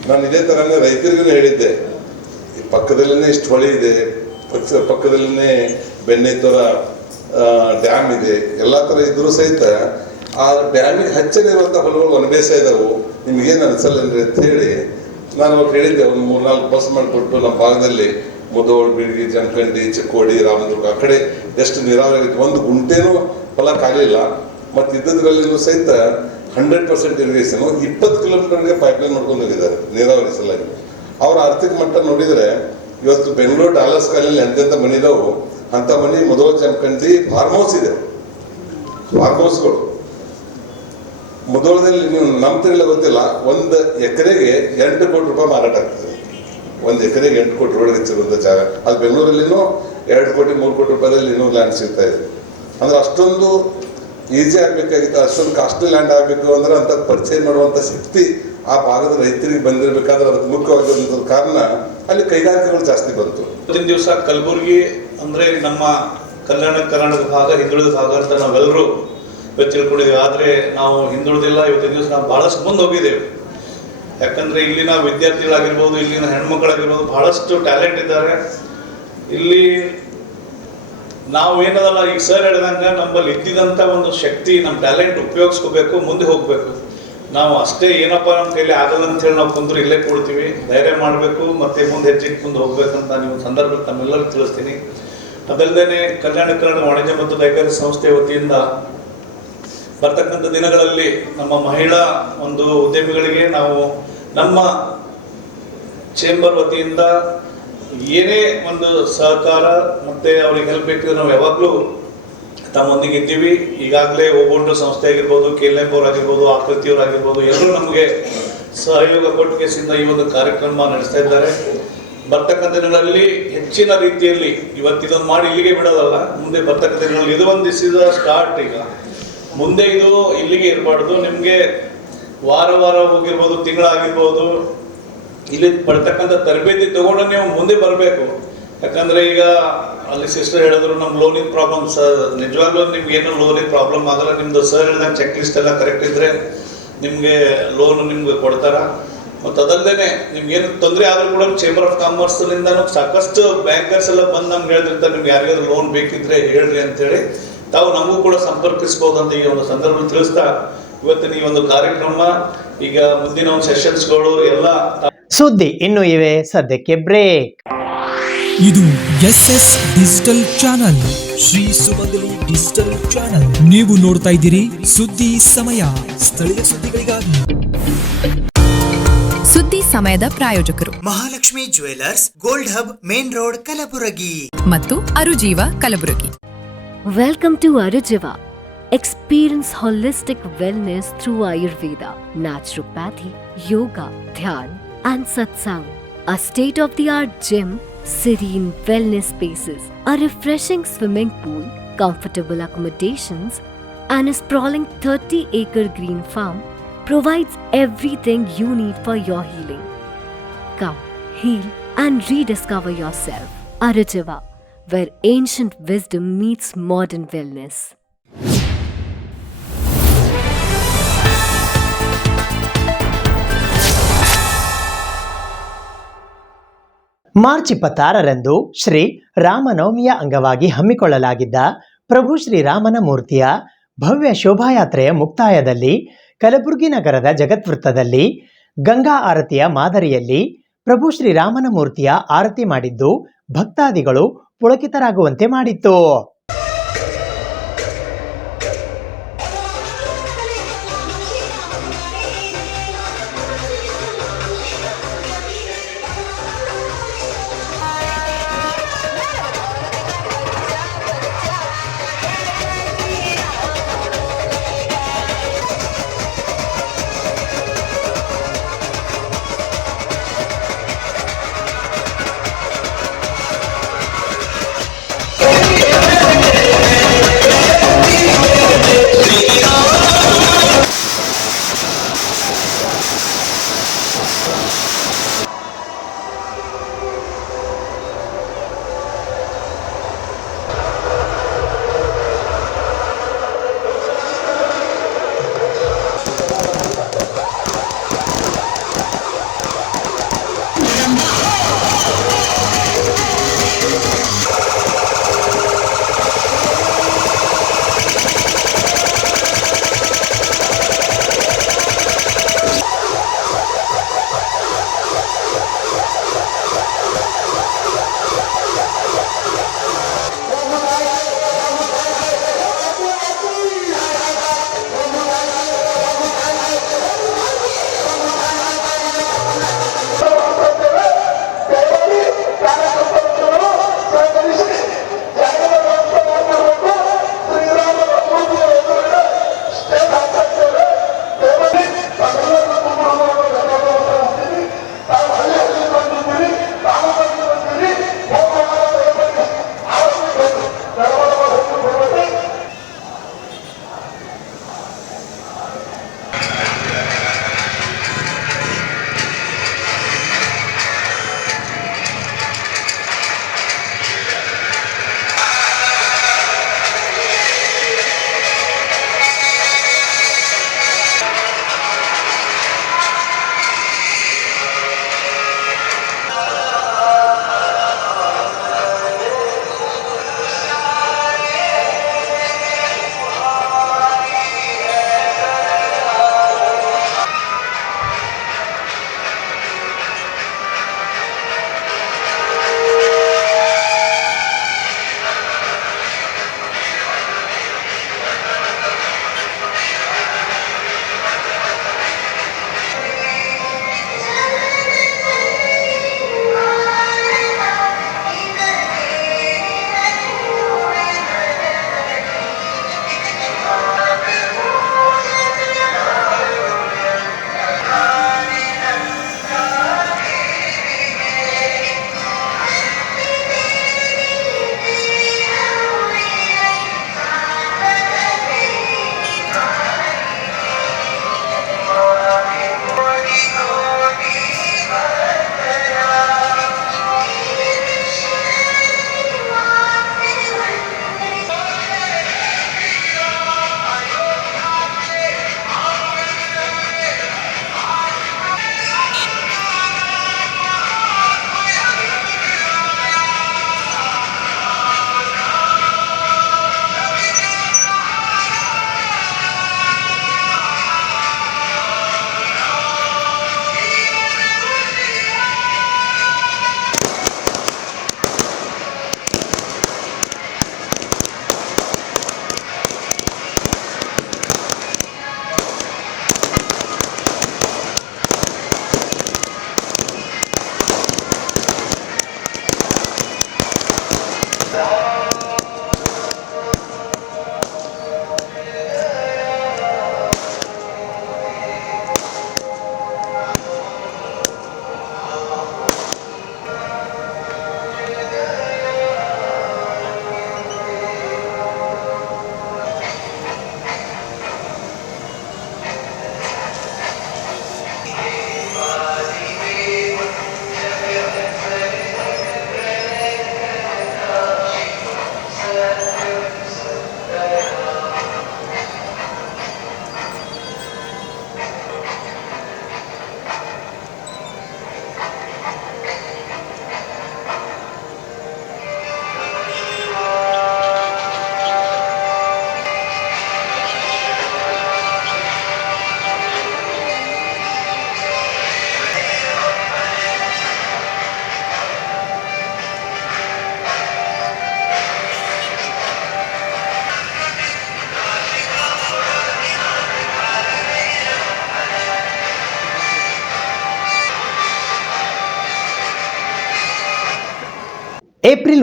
ನಾನು ಇದೇ ಥರನೇ ರೈತರಿಗೂ ಹೇಳಿದ್ದೆ, ಈ ಪಕ್ಕದಲ್ಲೇ ಇಷ್ಟು ಹೊಳೆ ಇದೆ, ಪಕ್ಕದಲ್ಲೇ ಬೆಣ್ಣೆತ್ತರ ಡ್ಯಾಮ್ ಇದೆ, ಎಲ್ಲ ಥರ ಇದ್ರೂ ಸಹಿತ ಆ ಡ್ಯಾಮಿಗೆ ಹಚ್ಚನೇ ಇರುವಂಥ ಹೊಲಗಳು ಒಣಬೇಸ ಇದಾವು, ನಿಮಗೇನು ಅನಿಸಲ್ಲೇನ್ರಿ ಅಂತ ಹೇಳಿ ನಾನು ಅವ್ರು ಹೇಳಿದ್ದೆ. ಒಂದು 3-4 ಬಸ್ ಮಾಡಿಕೊಟ್ಟು ನಮ್ಮ ಭಾಗದಲ್ಲಿ ಮುಧೋಳ್, ಬೀಳ್ಗಿ, ಜಮಖಂಡಿ, ಚಿಕ್ಕೋಡಿ, ರಾಮದುರ್ಗ ಆ ಕಡೆ ಎಷ್ಟು ನೀರಾವರಿ ಆಗಿತ್ತು, ಒಂದು ಗುಂಟೆನೂ ಹೊಲ ಕಾಲಿಲ್ಲ. ಮತ್ತು ಇದ್ದದ್ರಲ್ಲಿನೂ ಸಹಿತ 100% ಇರಿಗೇಷನು 20 ಕಿಲೋಮೀಟರ್ಗೆ ಪೈಪ್ಲೈನ್ ಮಾಡ್ಕೊಂಡು ಹೋಗಿದ್ದಾರೆ ನೀರಾವರಿ ಸಲುವಾಗಿ. ಅವ್ರ ಆರ್ಥಿಕ ಮಟ್ಟ ನೋಡಿದರೆ ಇವತ್ತು ಬೆಂಗಳೂರು ಡಾಲರ್ಸ್ ಕಾಲಲ್ಲಿ ಎಂತೆಂಥ ಮನೆ ಇದಾವು, ಅಂಥ ಮನೆ ಮುಧೋಳ್, ಜಮಖಂಡಿ ಫಾರ್ಮ್ ಹೌಸ್ ಇದೆ. ಫಾರ್ಮ್ ಹೌಸ್ಗಳು ಮುಧೋಳದಲ್ಲಿ ನೀವು ನಮ್ಮ ತಿಂಗಳ ಗೊತ್ತಿಲ್ಲ, 1 ಎಕರೆಗೆ 8 ಕೋಟಿ ರೂಪಾಯಿ ಮಾರಾಟ ಆಗ್ತದೆ. 1 ಎಕರೆಗೆ 8 ಕೋಟಿ ಒಳಗೆ ಹೆಚ್ಚಿರುವಂಥ ಜಾಗ. ಅದು ಬೆಂಗಳೂರಲ್ಲಿನೂ 2 ಕೋಟಿ 3 ಕೋಟಿ ರೂಪಾಯಿದಲ್ಲಿ ಇನ್ನೂ ಲ್ಯಾಂಡ್ ಸಿಗ್ತಾ ಇದೆ. ಅಂದ್ರೆ ಅಷ್ಟೊಂದು ಈಸಿ ಆಗಬೇಕಾಗಿತ್ತು, ಅಷ್ಟೊಂದು ಕಾಸ್ಟ್ಲಿ ಲ್ಯಾಂಡ್ ಆಗಬೇಕು ಅಂದ್ರೆ ಅಂತ ಪರಿಚಯ ಮಾಡುವಂಥ ಶಕ್ತಿ ಆ ಭಾಗದ ರೈತರಿಗೆ ಬಂದಿರಬೇಕಾದ್ರೆ ಅದಕ್ಕೆ ಮುಖ್ಯವಾಗಿರುವಂಥ ಕಾರಣ ಅಲ್ಲಿ ಕೈಗಾರಿಕೆಗಳು ಜಾಸ್ತಿ ಬಂತು. ಇವತ್ತಿನ ದಿವಸ ಕಲಬುರಗಿ ಅಂದರೆ ನಮ್ಮ ಕಲ್ಯಾಣ ಕರ್ನಾಟಕ ಭಾಗ ಹಿಂದುಳಿದ ಭಾಗ ಅಂತ ನಾವೆಲ್ಲರೂ ತಿಳ್ಕೊಂಡಿದ್ದೀವಿ. ಆದರೆ ನಾವು ಹಿಂದುಳಿದಿಲ್ಲ. ಇವತ್ತಿನ ದಿವಸ ನಾವು ಭಾಳಷ್ಟು ಮುಂದೆ ಹೋಗಿದ್ದೇವೆ. ಯಾಕಂದರೆ ಇಲ್ಲಿನ ವಿದ್ಯಾರ್ಥಿಗಳಾಗಿರ್ಬೋದು, ಇಲ್ಲಿನ ಹೆಣ್ಮಕ್ಳಾಗಿರ್ಬೋದು, ಭಾಳಷ್ಟು ಟ್ಯಾಲೆಂಟ್ ಇದ್ದಾರೆ. ಇಲ್ಲಿ ನಾವು ಏನದಲ್ಲ, ಈಗ ಸರ್ ಹೇಳಿದಂಗೆ ನಮ್ಮಲ್ಲಿ ಇದ್ದಿದ್ದಂಥ ಒಂದು ಶಕ್ತಿ, ನಮ್ಮ ಟ್ಯಾಲೆಂಟ್ ಉಪಯೋಗಿಸ್ಕೋಬೇಕು, ಮುಂದೆ ಹೋಗಬೇಕು. ನಾವು ಅಷ್ಟೇ ಏನಪ್ಪ ನಮ್ಮ ಕೈಲಿ ಆಗಲ್ಲ ಅಂತೇಳಿ ನಾವು ಕುಂದ್ರು ಇಲ್ಲೇ ಕೊಡ್ತೀವಿ. ಧೈರ್ಯ ಮಾಡಬೇಕು ಮತ್ತು ಮುಂದೆ ಹೆಜ್ಜೆಗೆ ಮುಂದೆ ಹೋಗ್ಬೇಕಂತ ನೀವು ಸಂದರ್ಭ ತಮ್ಮೆಲ್ಲರಿಗೂ ತಿಳಿಸ್ತೀನಿ. ಅದಲ್ಲದೆ ಕಲ್ಯಾಣ ಕರ್ನಾಟಕ ವಾಣಿಜ್ಯ ಮತ್ತು ಕೈಗಾರಿಕಾ ಸಂಸ್ಥೆ ವತಿಯಿಂದ ಬರ್ತಕ್ಕಂಥ ದಿನಗಳಲ್ಲಿ ನಮ್ಮ ಮಹಿಳಾ ಒಂದು ಉದ್ಯಮಿಗಳಿಗೆ ನಾವು ನಮ್ಮ ಚೇಂಬರ್ ವತಿಯಿಂದ ಏನೇ ಒಂದು ಸಹಕಾರ ಮತ್ತು ಅವ್ರಿಗೆ ಹೆಲ್ಪ್ ಬೇಕಿದ್ರೆ ನಾವು ಯಾವಾಗಲೂ ತಮ್ಮೊಂದಿಗೆ ಇದ್ದೀವಿ. ಈಗಾಗಲೇ ಒಬ್ಬೊಂದು ಸಂಸ್ಥೆ ಆಗಿರ್ಬೋದು, KLM ಆಗಿರ್ಬೋದು, ಆಕೃತಿಯವರಾಗಿರ್ಬೋದು, ಎಲ್ಲರೂ ನಮಗೆ ಸಹಯೋಗ ಕೊಟ್ಟು ಕೇಸಿಂದ ಈ ಒಂದು ಕಾರ್ಯಕ್ರಮ ನಡೆಸ್ತಾ ಇದ್ದಾರೆ. ಬರ್ತಕ್ಕಂಥ ದಿನಗಳಲ್ಲಿ ಹೆಚ್ಚಿನ ರೀತಿಯಲ್ಲಿ ಇವತ್ತಿದೊಂದು ಮಾಡಿ ಇಲ್ಲಿಗೆ ಬಿಡೋದಲ್ಲ, ಮುಂದೆ ಬರ್ತಕ್ಕಂಥ ದಿನಗಳಲ್ಲಿ ಇದು ಒಂದು ದಿಸ್ ಇಸ್ ಸ್ಟಾರ್ಟ್. ಈಗ ಮುಂದೆ ಇದು ಇಲ್ಲಿಗೆ ಇರಬಾರ್ದು. ನಿಮಗೆ ವಾರ ಹೋಗಿರ್ಬೋದು, ತಿಂಗಳಾಗಿರ್ಬೋದು, ಇಲ್ಲಿ ಪಡ್ತಕ್ಕಂಥ ತರಬೇತಿ ತಗೊಂಡು ನೀವು ಮುಂದೆ ಬರಬೇಕು. ಯಾಕಂದರೆ ಈಗ ಅಲ್ಲಿ ಸಿಸ್ಟರ್ ಹೇಳಿದ್ರು ನಮ್ಮ ಲೋನಿನ ಪ್ರಾಬ್ಲಮ್. ಸರ್ ನಿಜವಾಗ್ಲೂ ನಿಮ್ಗೆ ಏನೋ ಲೋನಿನ ಪ್ರಾಬ್ಲಮ್ ಆಗಲ್ಲ. ನಿಮ್ಮದು ಸರ್ ಹೇಳಿದಂಗೆ ಚೆಕ್ ಲಿಸ್ಟ್ ಎಲ್ಲ ಕರೆಕ್ಟ್ ಇದ್ದರೆ ನಿಮಗೆ ಲೋನು ನಿಮ್ಗೆ ಕೊಡ್ತಾರ. ಮತ್ತು ಅದಲ್ಲದೆ ನಿಮ್ಗೇನು ತೊಂದರೆ ಆದರೂ ಕೂಡ ಚೇಂಬರ್ ಆಫ್ ಕಾಮರ್ಸ್ನಿಂದನೂ ಸಾಕಷ್ಟು ಬ್ಯಾಂಕರ್ಸ್ ಎಲ್ಲ ಬಂದು ನಮ್ಗೆ ಹೇಳ್ತಿರ್ತಾರೆ, ನಿಮ್ಗೆ ಯಾರಿಗಾದ್ರೂ ಲೋನ್ ಬೇಕಿದ್ರೆ ಹೇಳ್ರಿ ಅಂತೇಳಿ. ತಾವು ನಮಗೂ ಕೂಡ ಸಂಪರ್ಕಿಸ್ಬೋದು ಅಂತ ಈ ಒಂದು ಸಂದರ್ಭದಲ್ಲಿ ತಿಳಿಸ್ತಾ ಇವತ್ತಿನ ಈ ಒಂದು ಕಾರ್ಯಕ್ರಮ, ಈಗ ಮುಂದಿನ ಒಂದು ಸೆಷನ್ಸ್ಗಳು ಎಲ್ಲ ಸುದ್ದಿ ಇನ್ನೂ ಇವೆ, ಸದ್ಯಕ್ಕೆ ಬ್ರೇಕ್. ಇದು SS ಡಿಜಿಟಲ್ ಚಾನಲ್, ಶ್ರೀ ಸುಮಂಗಲಿ ಡಿಜಿಟಲ್ ಚಾನಲ್. ನೀವು ನೋಡ್ತಾ ಇದ್ದೀರಿ ಸುದ್ದಿ ಸಮಯ, ಸ್ಥಳೀಯ ಸುದ್ದಿಗಳಿಗಾಗಿ. ಸುದ್ದಿ ಸಮಯದ ಪ್ರಾಯೋಜಕರು Mahalakshmi jewellers, gold hub, main road, Kalaburagi ಮತ್ತು ಅರುಜೀವ Kalaburagi. Welcome to Arujiva. Experience holistic wellness through Ayurveda, naturopathy, yoga, dhyan, and satsang. A state-of-the-art gym serene wellness spaces, a refreshing swimming pool, comfortable accommodations, and a sprawling 30-acre green farm provides everything you need for your healing. Come, heal and rediscover yourself. Arujiva, where ancient wisdom meets modern wellness. March 26ರಂದು ಶ್ರೀ ರಾಮನವಮಿಯ ಅಂಗವಾಗಿ ಹಮ್ಮಿಕೊಳ್ಳಲಾಗಿದ್ದ ಪ್ರಭು ಶ್ರೀರಾಮನ ಮೂರ್ತಿಯ ಭವ್ಯ ಶೋಭಾಯಾತ್ರೆಯ ಮುಕ್ತಾಯದಲ್ಲಿ ಕಲಬುರಗಿ ನಗರದ ಜಗದ್ವೃತ್ತದಲ್ಲಿ ಗಂಗಾ ಆರತಿಯ ಮಾದರಿಯಲ್ಲಿ ಪ್ರಭು ಶ್ರೀರಾಮನ ಮೂರ್ತಿಯ ಆರತಿ ಮಾಡಿದ್ದು ಭಕ್ತಾದಿಗಳು ಪುಳಕಿತರಾಗುವಂತೆ ಮಾಡಿತ್ತು.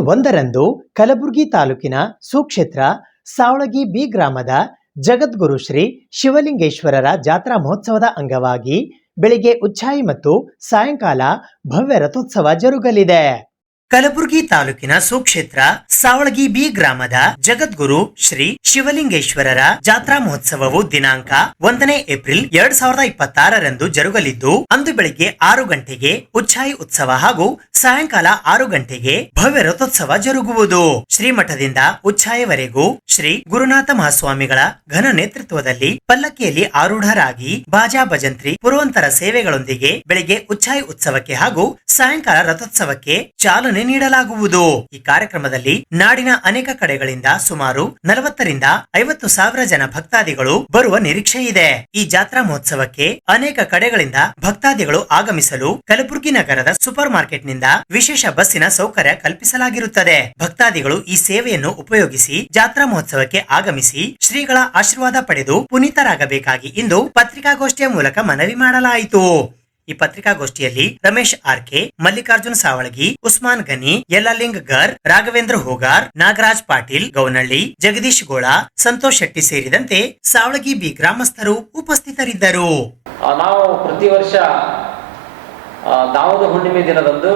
1 ಕಲಬುರಗಿ ತಾಲೂಕಿನ ಸುಕ್ಷೇತ್ರ ಸಾವಳಗಿ ಬಿ ಗ್ರಾಮದ ಜಗದ್ಗುರು ಶ್ರೀ ಶಿವಲಿಂಗೇಶ್ವರರ ಜಾತ್ರಾ ಮಹೋತ್ಸವದ ಅಂಗವಾಗಿ ಬೆಳಿಗ್ಗೆ ಉಚ್ಛಾಯಿ ಮತ್ತು ಸಾಯಂಕಾಲ ಭವ್ಯ ರಥೋತ್ಸವ ಜರುಗಲಿದೆ. ಕಲಬುರಗಿ ತಾಲೂಕಿನ ಸುಕ್ಷೇತ್ರ ಸಾವಳಗಿ ಬಿ ಗ್ರಾಮದ ಜಗದ್ಗುರು ಶ್ರೀ ಶಿವಲಿಂಗೇಶ್ವರರ ಜಾತ್ರಾ ಮಹೋತ್ಸವವು ದಿನಾಂಕ 1 ಏಪ್ರಿಲ್ 2026 ಜರುಗಲಿದ್ದು, ಅಂದು ಬೆಳಿಗ್ಗೆ 6 ಗಂಟೆಗೆ ಉಚ್ಛಾಯಿ ಉತ್ಸವ ಹಾಗೂ ಸಾಯಂಕಾಲ 6 ಗಂಟೆಗೆ ಭವ್ಯ ರಥೋತ್ಸವ ಜರುಗುವುದು. ಶ್ರೀಮಠದಿಂದ ಉಚ್ಛಾಯವರೆಗೂ ಶ್ರೀ ಗುರುನಾಥ ಮಹಾಸ್ವಾಮಿಗಳ ಘನ ನೇತೃತ್ವದಲ್ಲಿ ಪಲ್ಲಕ್ಕಿಯಲ್ಲಿ ಆರೂಢರಾಗಿ ಬಾಜಾ ಭಜಂತ್ರಿ ಪುರವಂತರ ಸೇವೆಗಳೊಂದಿಗೆ ಬೆಳಿಗ್ಗೆ ಉಚ್ಛಾಯಿ ಉತ್ಸವಕ್ಕೆ ಹಾಗೂ ಸಾಯಂಕಾಲ ರಥೋತ್ಸವಕ್ಕೆ ಚಾಲನೆ ನೀಡಲಾಗುವುದು. ಈ ಕಾರ್ಯಕ್ರಮದಲ್ಲಿ ನಾಡಿನ ಅನೇಕ ಕಡೆಗಳಿಂದ ಸುಮಾರು 40 ರಿಂದ 50 ಸಾವಿರ ಜನ ಭಕ್ತಾದಿಗಳು ಬರುವ ನಿರೀಕ್ಷೆ ಇದೆ. ಈ ಜಾತ್ರಾ ಮಹೋತ್ಸವಕ್ಕೆ ಅನೇಕ ಕಡೆಗಳಿಂದ ಭಕ್ತಾದಿಗಳು ಆಗಮಿಸಲು ಕಲಬುರಗಿ ನಗರದ ಸೂಪರ್ ಮಾರ್ಕೆಟ್ ನಿಂದ ವಿಶೇಷ ಬಸ್ಸಿನ ಸೌಕರ್ಯ ಕಲ್ಪಿಸಲಾಗಿರುತ್ತದೆ. ಭಕ್ತಾದಿಗಳು ಈ ಸೇವೆಯನ್ನು ಉಪಯೋಗಿಸಿ ಜಾತ್ರಾ ಮಹೋತ್ಸವಕ್ಕೆ ಆಗಮಿಸಿ ಶ್ರೀಗಳ ಆಶೀರ್ವಾದ ಪಡೆದು ಪುನೀತರಾಗಬೇಕಾಗಿ ಇಂದು ಪತ್ರಿಕಾಗೋಷ್ಠಿಯ ಮೂಲಕ ಮನವಿ ಮಾಡಲಾಯಿತು. ಈ ಪತ್ರಿಕಾಗೋಷ್ಠಿಯಲ್ಲಿ ರಮೇಶ್ ಆರ್ಕೆ, ಮಲ್ಲಿಕಾರ್ಜುನ್ ಸಾವಳಗಿ, ಉಸ್ಮಾನ್ ಗನಿ, ಯಲ್ಲಲಿಂಗ್ ಗರ್, ರಾಘವೇಂದ್ರ ಹೋಗಾರ್, ನಾಗರಾಜ್ ಪಾಟೀಲ್ ಗೌನಳ್ಳಿ, ಜಗದೀಶ್ ಗೋಳ, ಸಂತೋಷ್ ಶೆಟ್ಟಿ ಸೇರಿದಂತೆ ಸಾವಳಗಿ ಬಿ ಗ್ರಾಮಸ್ಥರು ಉಪಸ್ಥಿತರಿದ್ದರು. ನಾವು ಪ್ರತಿ ವರ್ಷ ದಾವದ ಹುಣ್ಣಿಮೆ ದಿನದಂದು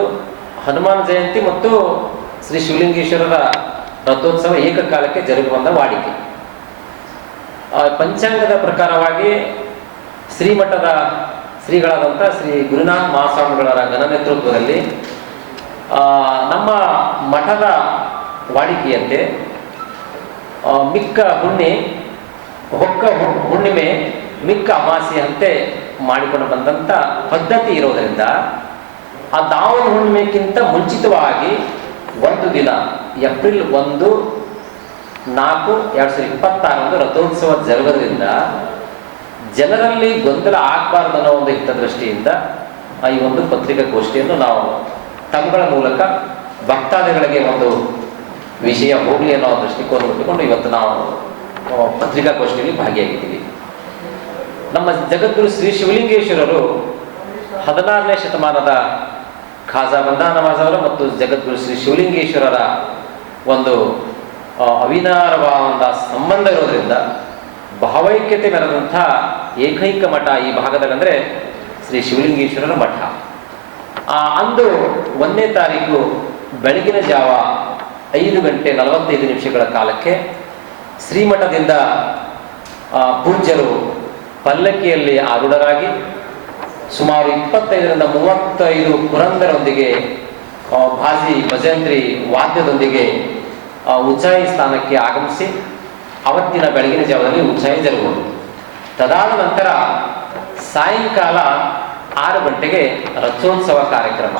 ಹನುಮಾನ ಜಯಂತಿ ಮತ್ತು ಶ್ರೀ ಶಿವಲಿಂಗೇಶ್ವರರ ರಥೋತ್ಸವ ಏಕಕಾಲಕ್ಕೆ ಜರುಗುವಂತ ವಾಡಿಕೆ. ಪಂಚಾಂಗದ ಪ್ರಕಾರವಾಗಿ ಶ್ರೀಮಠದ ಶ್ರೀಗಳಾದಂಥ ಶ್ರೀ ಗುರುನಾಥ ಮಹಾಸ್ವಾಮಿಗಳವರ ಘನ ನೇತೃತ್ವದಲ್ಲಿ ನಮ್ಮ ಮಠದ ವಾಡಿಕೆಯಂತೆ ಮಿಕ್ಕ ಹುಣ್ಣಿಮೆ ಮಿಕ್ಕ ಅಮಾವಾಸ್ಯೆಯಂತೆ ಮಾಡಿಕೊಂಡು ಬಂದಂಥ ಪದ್ಧತಿ ಇರೋದರಿಂದ ಆ ದಾವದ ಹುಣ್ಣಿಮೆಗಿಂತ ಮುಂಚಿತವಾಗಿ ಒಂದು ದಿನ ಏಪ್ರಿಲ್ 1-4-2026 ರಥೋತ್ಸವ ಜರುಗೋದ್ರಿಂದ ಜನರಲ್ಲಿ ಗೊಂದಲ ಆಗಬಾರ್ದು ಅನ್ನೋ ಒಂದು ಹಿತದೃಷ್ಟಿಯಿಂದ ಈ ಒಂದು ಪತ್ರಿಕಾಗೋಷ್ಠಿಯನ್ನು ನಾವು ತಮ್ಮಗಳ ಮೂಲಕ ಭಕ್ತಾದಿಗಳಿಗೆ ಒಂದು ವಿಷಯ ಹೋಗಲಿ ಅನ್ನೋ ದೃಷ್ಟಿಕೋನ ಇಟ್ಟುಕೊಂಡು ಇವತ್ತು ನಾವು ಪತ್ರಿಕಾಗೋಷ್ಠಿಯಲ್ಲಿ ಭಾಗಿಯಾಗಿದ್ದೀವಿ. ನಮ್ಮ ಜಗದ್ಗುರು ಶ್ರೀ ಶಿವಲಿಂಗೇಶ್ವರರು 16ನೇ ಶತಮಾನದ ಖಾಜಾ ಬಂದಾ ನವಾಜ್ ಅವರ ಮತ್ತು ಜಗದ್ಗುರು ಶ್ರೀ ಶಿವಲಿಂಗೇಶ್ವರರ ಒಂದು ಅವಿನಾರವಾದ ಸಂಬಂಧ ಇರೋದ್ರಿಂದ ಭಾವೈಕ್ಯತೆ ಮೆರೆದಂಥ ಏಕೈಕ ಮಠ ಈ ಭಾಗದಲ್ಲಿ ಅಂದರೆ ಶ್ರೀ ಶಿವಲಿಂಗೇಶ್ವರರ ಮಠ. ಅಂದು 1ನೇ ತಾರೀಕು ಬೆಳಗಿನ ಜಾವ 5:45 ಕಾಲಕ್ಕೆ ಶ್ರೀಮಠದಿಂದ ಪೂಜ್ಯರು ಪಲ್ಲಕ್ಕಿಯಲ್ಲಿ ಆರೂಢರಾಗಿ ಸುಮಾರು 25 ರಿಂದ 35 ಪುರಂದರೊಂದಿಗೆ ಭಾಜಿ ಭಜಂತ್ರಿ ವಾದ್ಯದೊಂದಿಗೆ ಉಚ್ಛಾಯಿ ಸ್ಥಾನಕ್ಕೆ ಆಗಮಿಸಿ ಅವತ್ತಿನ ಬೆಳಗಿನ ಜಾವದಲ್ಲಿ ಉಚ್ಛಾಯಿ ಜರುಗುವುದು. ತದಾದ ನಂತರ ಸಾಯಂಕಾಲ 6 ಗಂಟೆಗೆ ರಥೋತ್ಸವ ಕಾರ್ಯಕ್ರಮ.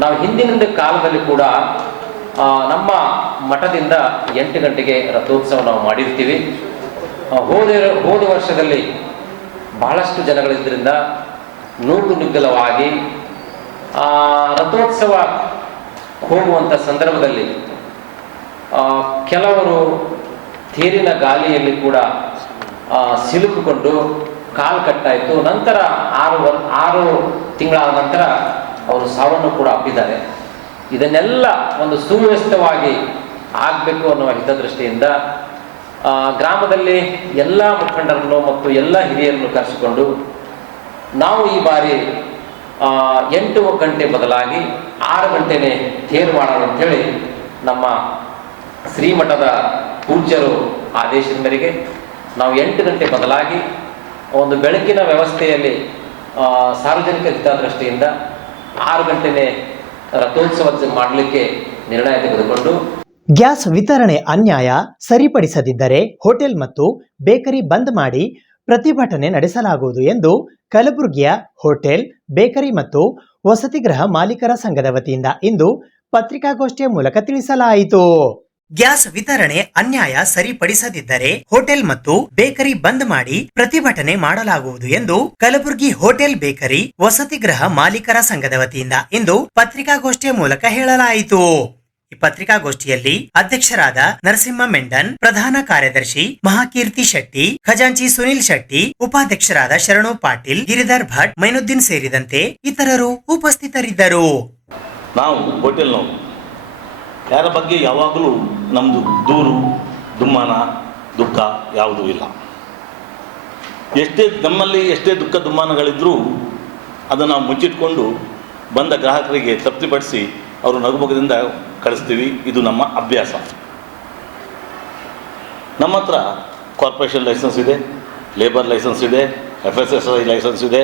ನಾವು ಹಿಂದಿನ ಕಾಲದಲ್ಲಿ ಕೂಡ ನಮ್ಮ ಮಠದಿಂದ 8 ಗಂಟೆಗೆ ರಥೋತ್ಸವ ನಾವು ಮಾಡಿರ್ತೀವಿ. ಹೋದ ವರ್ಷದಲ್ಲಿ ಬಹಳಷ್ಟು ಜನಗಳಿದ್ದರಿಂದ ನೂಕುನುಗ್ಗಲವಾಗಿ ರಥೋತ್ಸವ ಹೋಗುವಂಥ ಸಂದರ್ಭದಲ್ಲಿ ಕೆಲವರು ತೇರಿನ ಗಾಲಿಯಲ್ಲಿ ಕೂಡ ಸಿಲುಕಿಕೊಂಡು ಕಾಲು ಕಟ್ಟಾಯಿತು. ನಂತರ 6 ತಿಂಗಳಾದ ನಂತರ ಅವರು ಸಾವನ್ನು ಕೂಡ ಅಪ್ಪಿದ್ದಾರೆ. ಇದನ್ನೆಲ್ಲ ಒಂದು ಸುವ್ಯವಸ್ಥಿತವಾಗಿ ಆಗಬೇಕು ಅನ್ನುವ ಹಿತದೃಷ್ಟಿಯಿಂದ ಗ್ರಾಮದಲ್ಲಿ ಎಲ್ಲ ಮುಖಂಡರನ್ನು ಮತ್ತು ಎಲ್ಲ ಹಿರಿಯರನ್ನು ಕರೆಸಿಕೊಂಡು ನಾವು ಈ ಬಾರಿ 8 ಗಂಟೆ ಬದಲಾಗಿ 6 ಗಂಟೆನೇ ತೇರು ಮಾಡೋಣ ಅಂಥೇಳಿ ನಮ್ಮ ಶ್ರೀಮಠದ ಪೂಜ್ಯರು ಆದೇಶದ ಮೇರೆಗೆ ನಾವು 8 ಗಂಟೆ ಬದಲಾಗಿ ಒಂದು ಬೆಳಕಿನ ವ್ಯವಸ್ಥೆಯಲ್ಲಿ ಸಾರ್ವಜನಿಕ ಹಿತದೃಷ್ಟಿಯಿಂದ 6 ಗಂಟೆನೇ ರಥೋತ್ಸವ ಮಾಡಲಿಕ್ಕೆ ನಿರ್ಣಯ ತೆಗೆದುಕೊಂಡು ಗ್ಯಾಸ್ ವಿತರಣೆ ಅನ್ಯಾಯ ಸರಿಪಡಿಸದಿದ್ದರೆ ಹೋಟೆಲ್ ಮತ್ತು ಬೇಕರಿ ಬಂದ್ ಮಾಡಿ ಪ್ರತಿಭಟನೆ ನಡೆಸಲಾಗುವುದು ಎಂದು ಕಲಬುರಗಿಯ ಹೋಟೆಲ್, ಬೇಕರಿ ಮತ್ತು ವಸತಿಗೃಹ ಮಾಲೀಕರ ಸಂಘದ ವತಿಯಿಂದ ಇಂದು ಪತ್ರಿಕಾಗೋಷ್ಠಿಯ ಮೂಲಕ ತಿಳಿಸಲಾಯಿತು. ಗ್ಯಾಸ್ ವಿತರಣೆ ಅನ್ಯಾಯ ಸರಿಪಡಿಸದಿದ್ದರೆ ಹೋಟೆಲ್ ಮತ್ತು ಬೇಕರಿ ಬಂದ್ ಮಾಡಿ ಪ್ರತಿಭಟನೆ ಮಾಡಲಾಗುವುದು ಎಂದು ಕಲಬುರಗಿ ಹೋಟೆಲ್, ಬೇಕರಿ, ವಸತಿಗೃಹ ಮಾಲೀಕರ ಸಂಘದ ವತಿಯಿಂದ ಇಂದು ಪತ್ರಿಕಾಗೋಷ್ಠಿಯ ಮೂಲಕ ಹೇಳಲಾಯಿತು. ಈ ಪತ್ರಿಕಾಗೋಷ್ಠಿಯಲ್ಲಿ ಅಧ್ಯಕ್ಷರಾದ ನರಸಿಂಹ ಮೆಂಡನ್, ಪ್ರಧಾನ ಕಾರ್ಯದರ್ಶಿ ಮಹಾಕೀರ್ತಿ ಶೆಟ್ಟಿ, ಖಜಾಂಚಿ ಸುನಿಲ್ ಶೆಟ್ಟಿ, ಉಪಾಧ್ಯಕ್ಷರಾದ ಶರಣು ಪಾಟೀಲ್, ಗಿರಿಧರ್ ಭಟ್, ಮೈನುದ್ದೀನ್ ಸೇರಿದಂತೆ ಇತರರು ಉಪಸ್ಥಿತರಿದ್ದರು. ನಾವು ಹೋಟೆಲ್ನವರು ಯಾರ ಬಗ್ಗೆ ಯಾವಾಗಲೂ ನಮ್ಮದು ದೂರು ದುಮ್ಮಾನ ದುಃಖ ಯಾವುದೂ ಇಲ್ಲ. ನಮ್ಮಲ್ಲಿ ಎಷ್ಟೇ ದುಃಖ ದುಮ್ಮಾನಗಳಿದ್ದರೂ ಅದನ್ನು ನಾವು ಮುಚ್ಚಿಟ್ಕೊಂಡು ಬಂದ ಗ್ರಾಹಕರಿಗೆ ತೃಪ್ತಿಪಡಿಸಿ ಅವರು ನಗುಮುಖದಿಂದ ಕಳಿಸ್ತೀವಿ. ಇದು ನಮ್ಮ ಅಭ್ಯಾಸ. ನಮ್ಮ ಹತ್ರ ಕಾರ್ಪೊರೇಷನ್ ಲೈಸೆನ್ಸ್ ಇದೆ, ಲೇಬರ್ ಲೈಸೆನ್ಸ್ ಇದೆ, FSSAI ಲೈಸೆನ್ಸ್ ಇದೆ.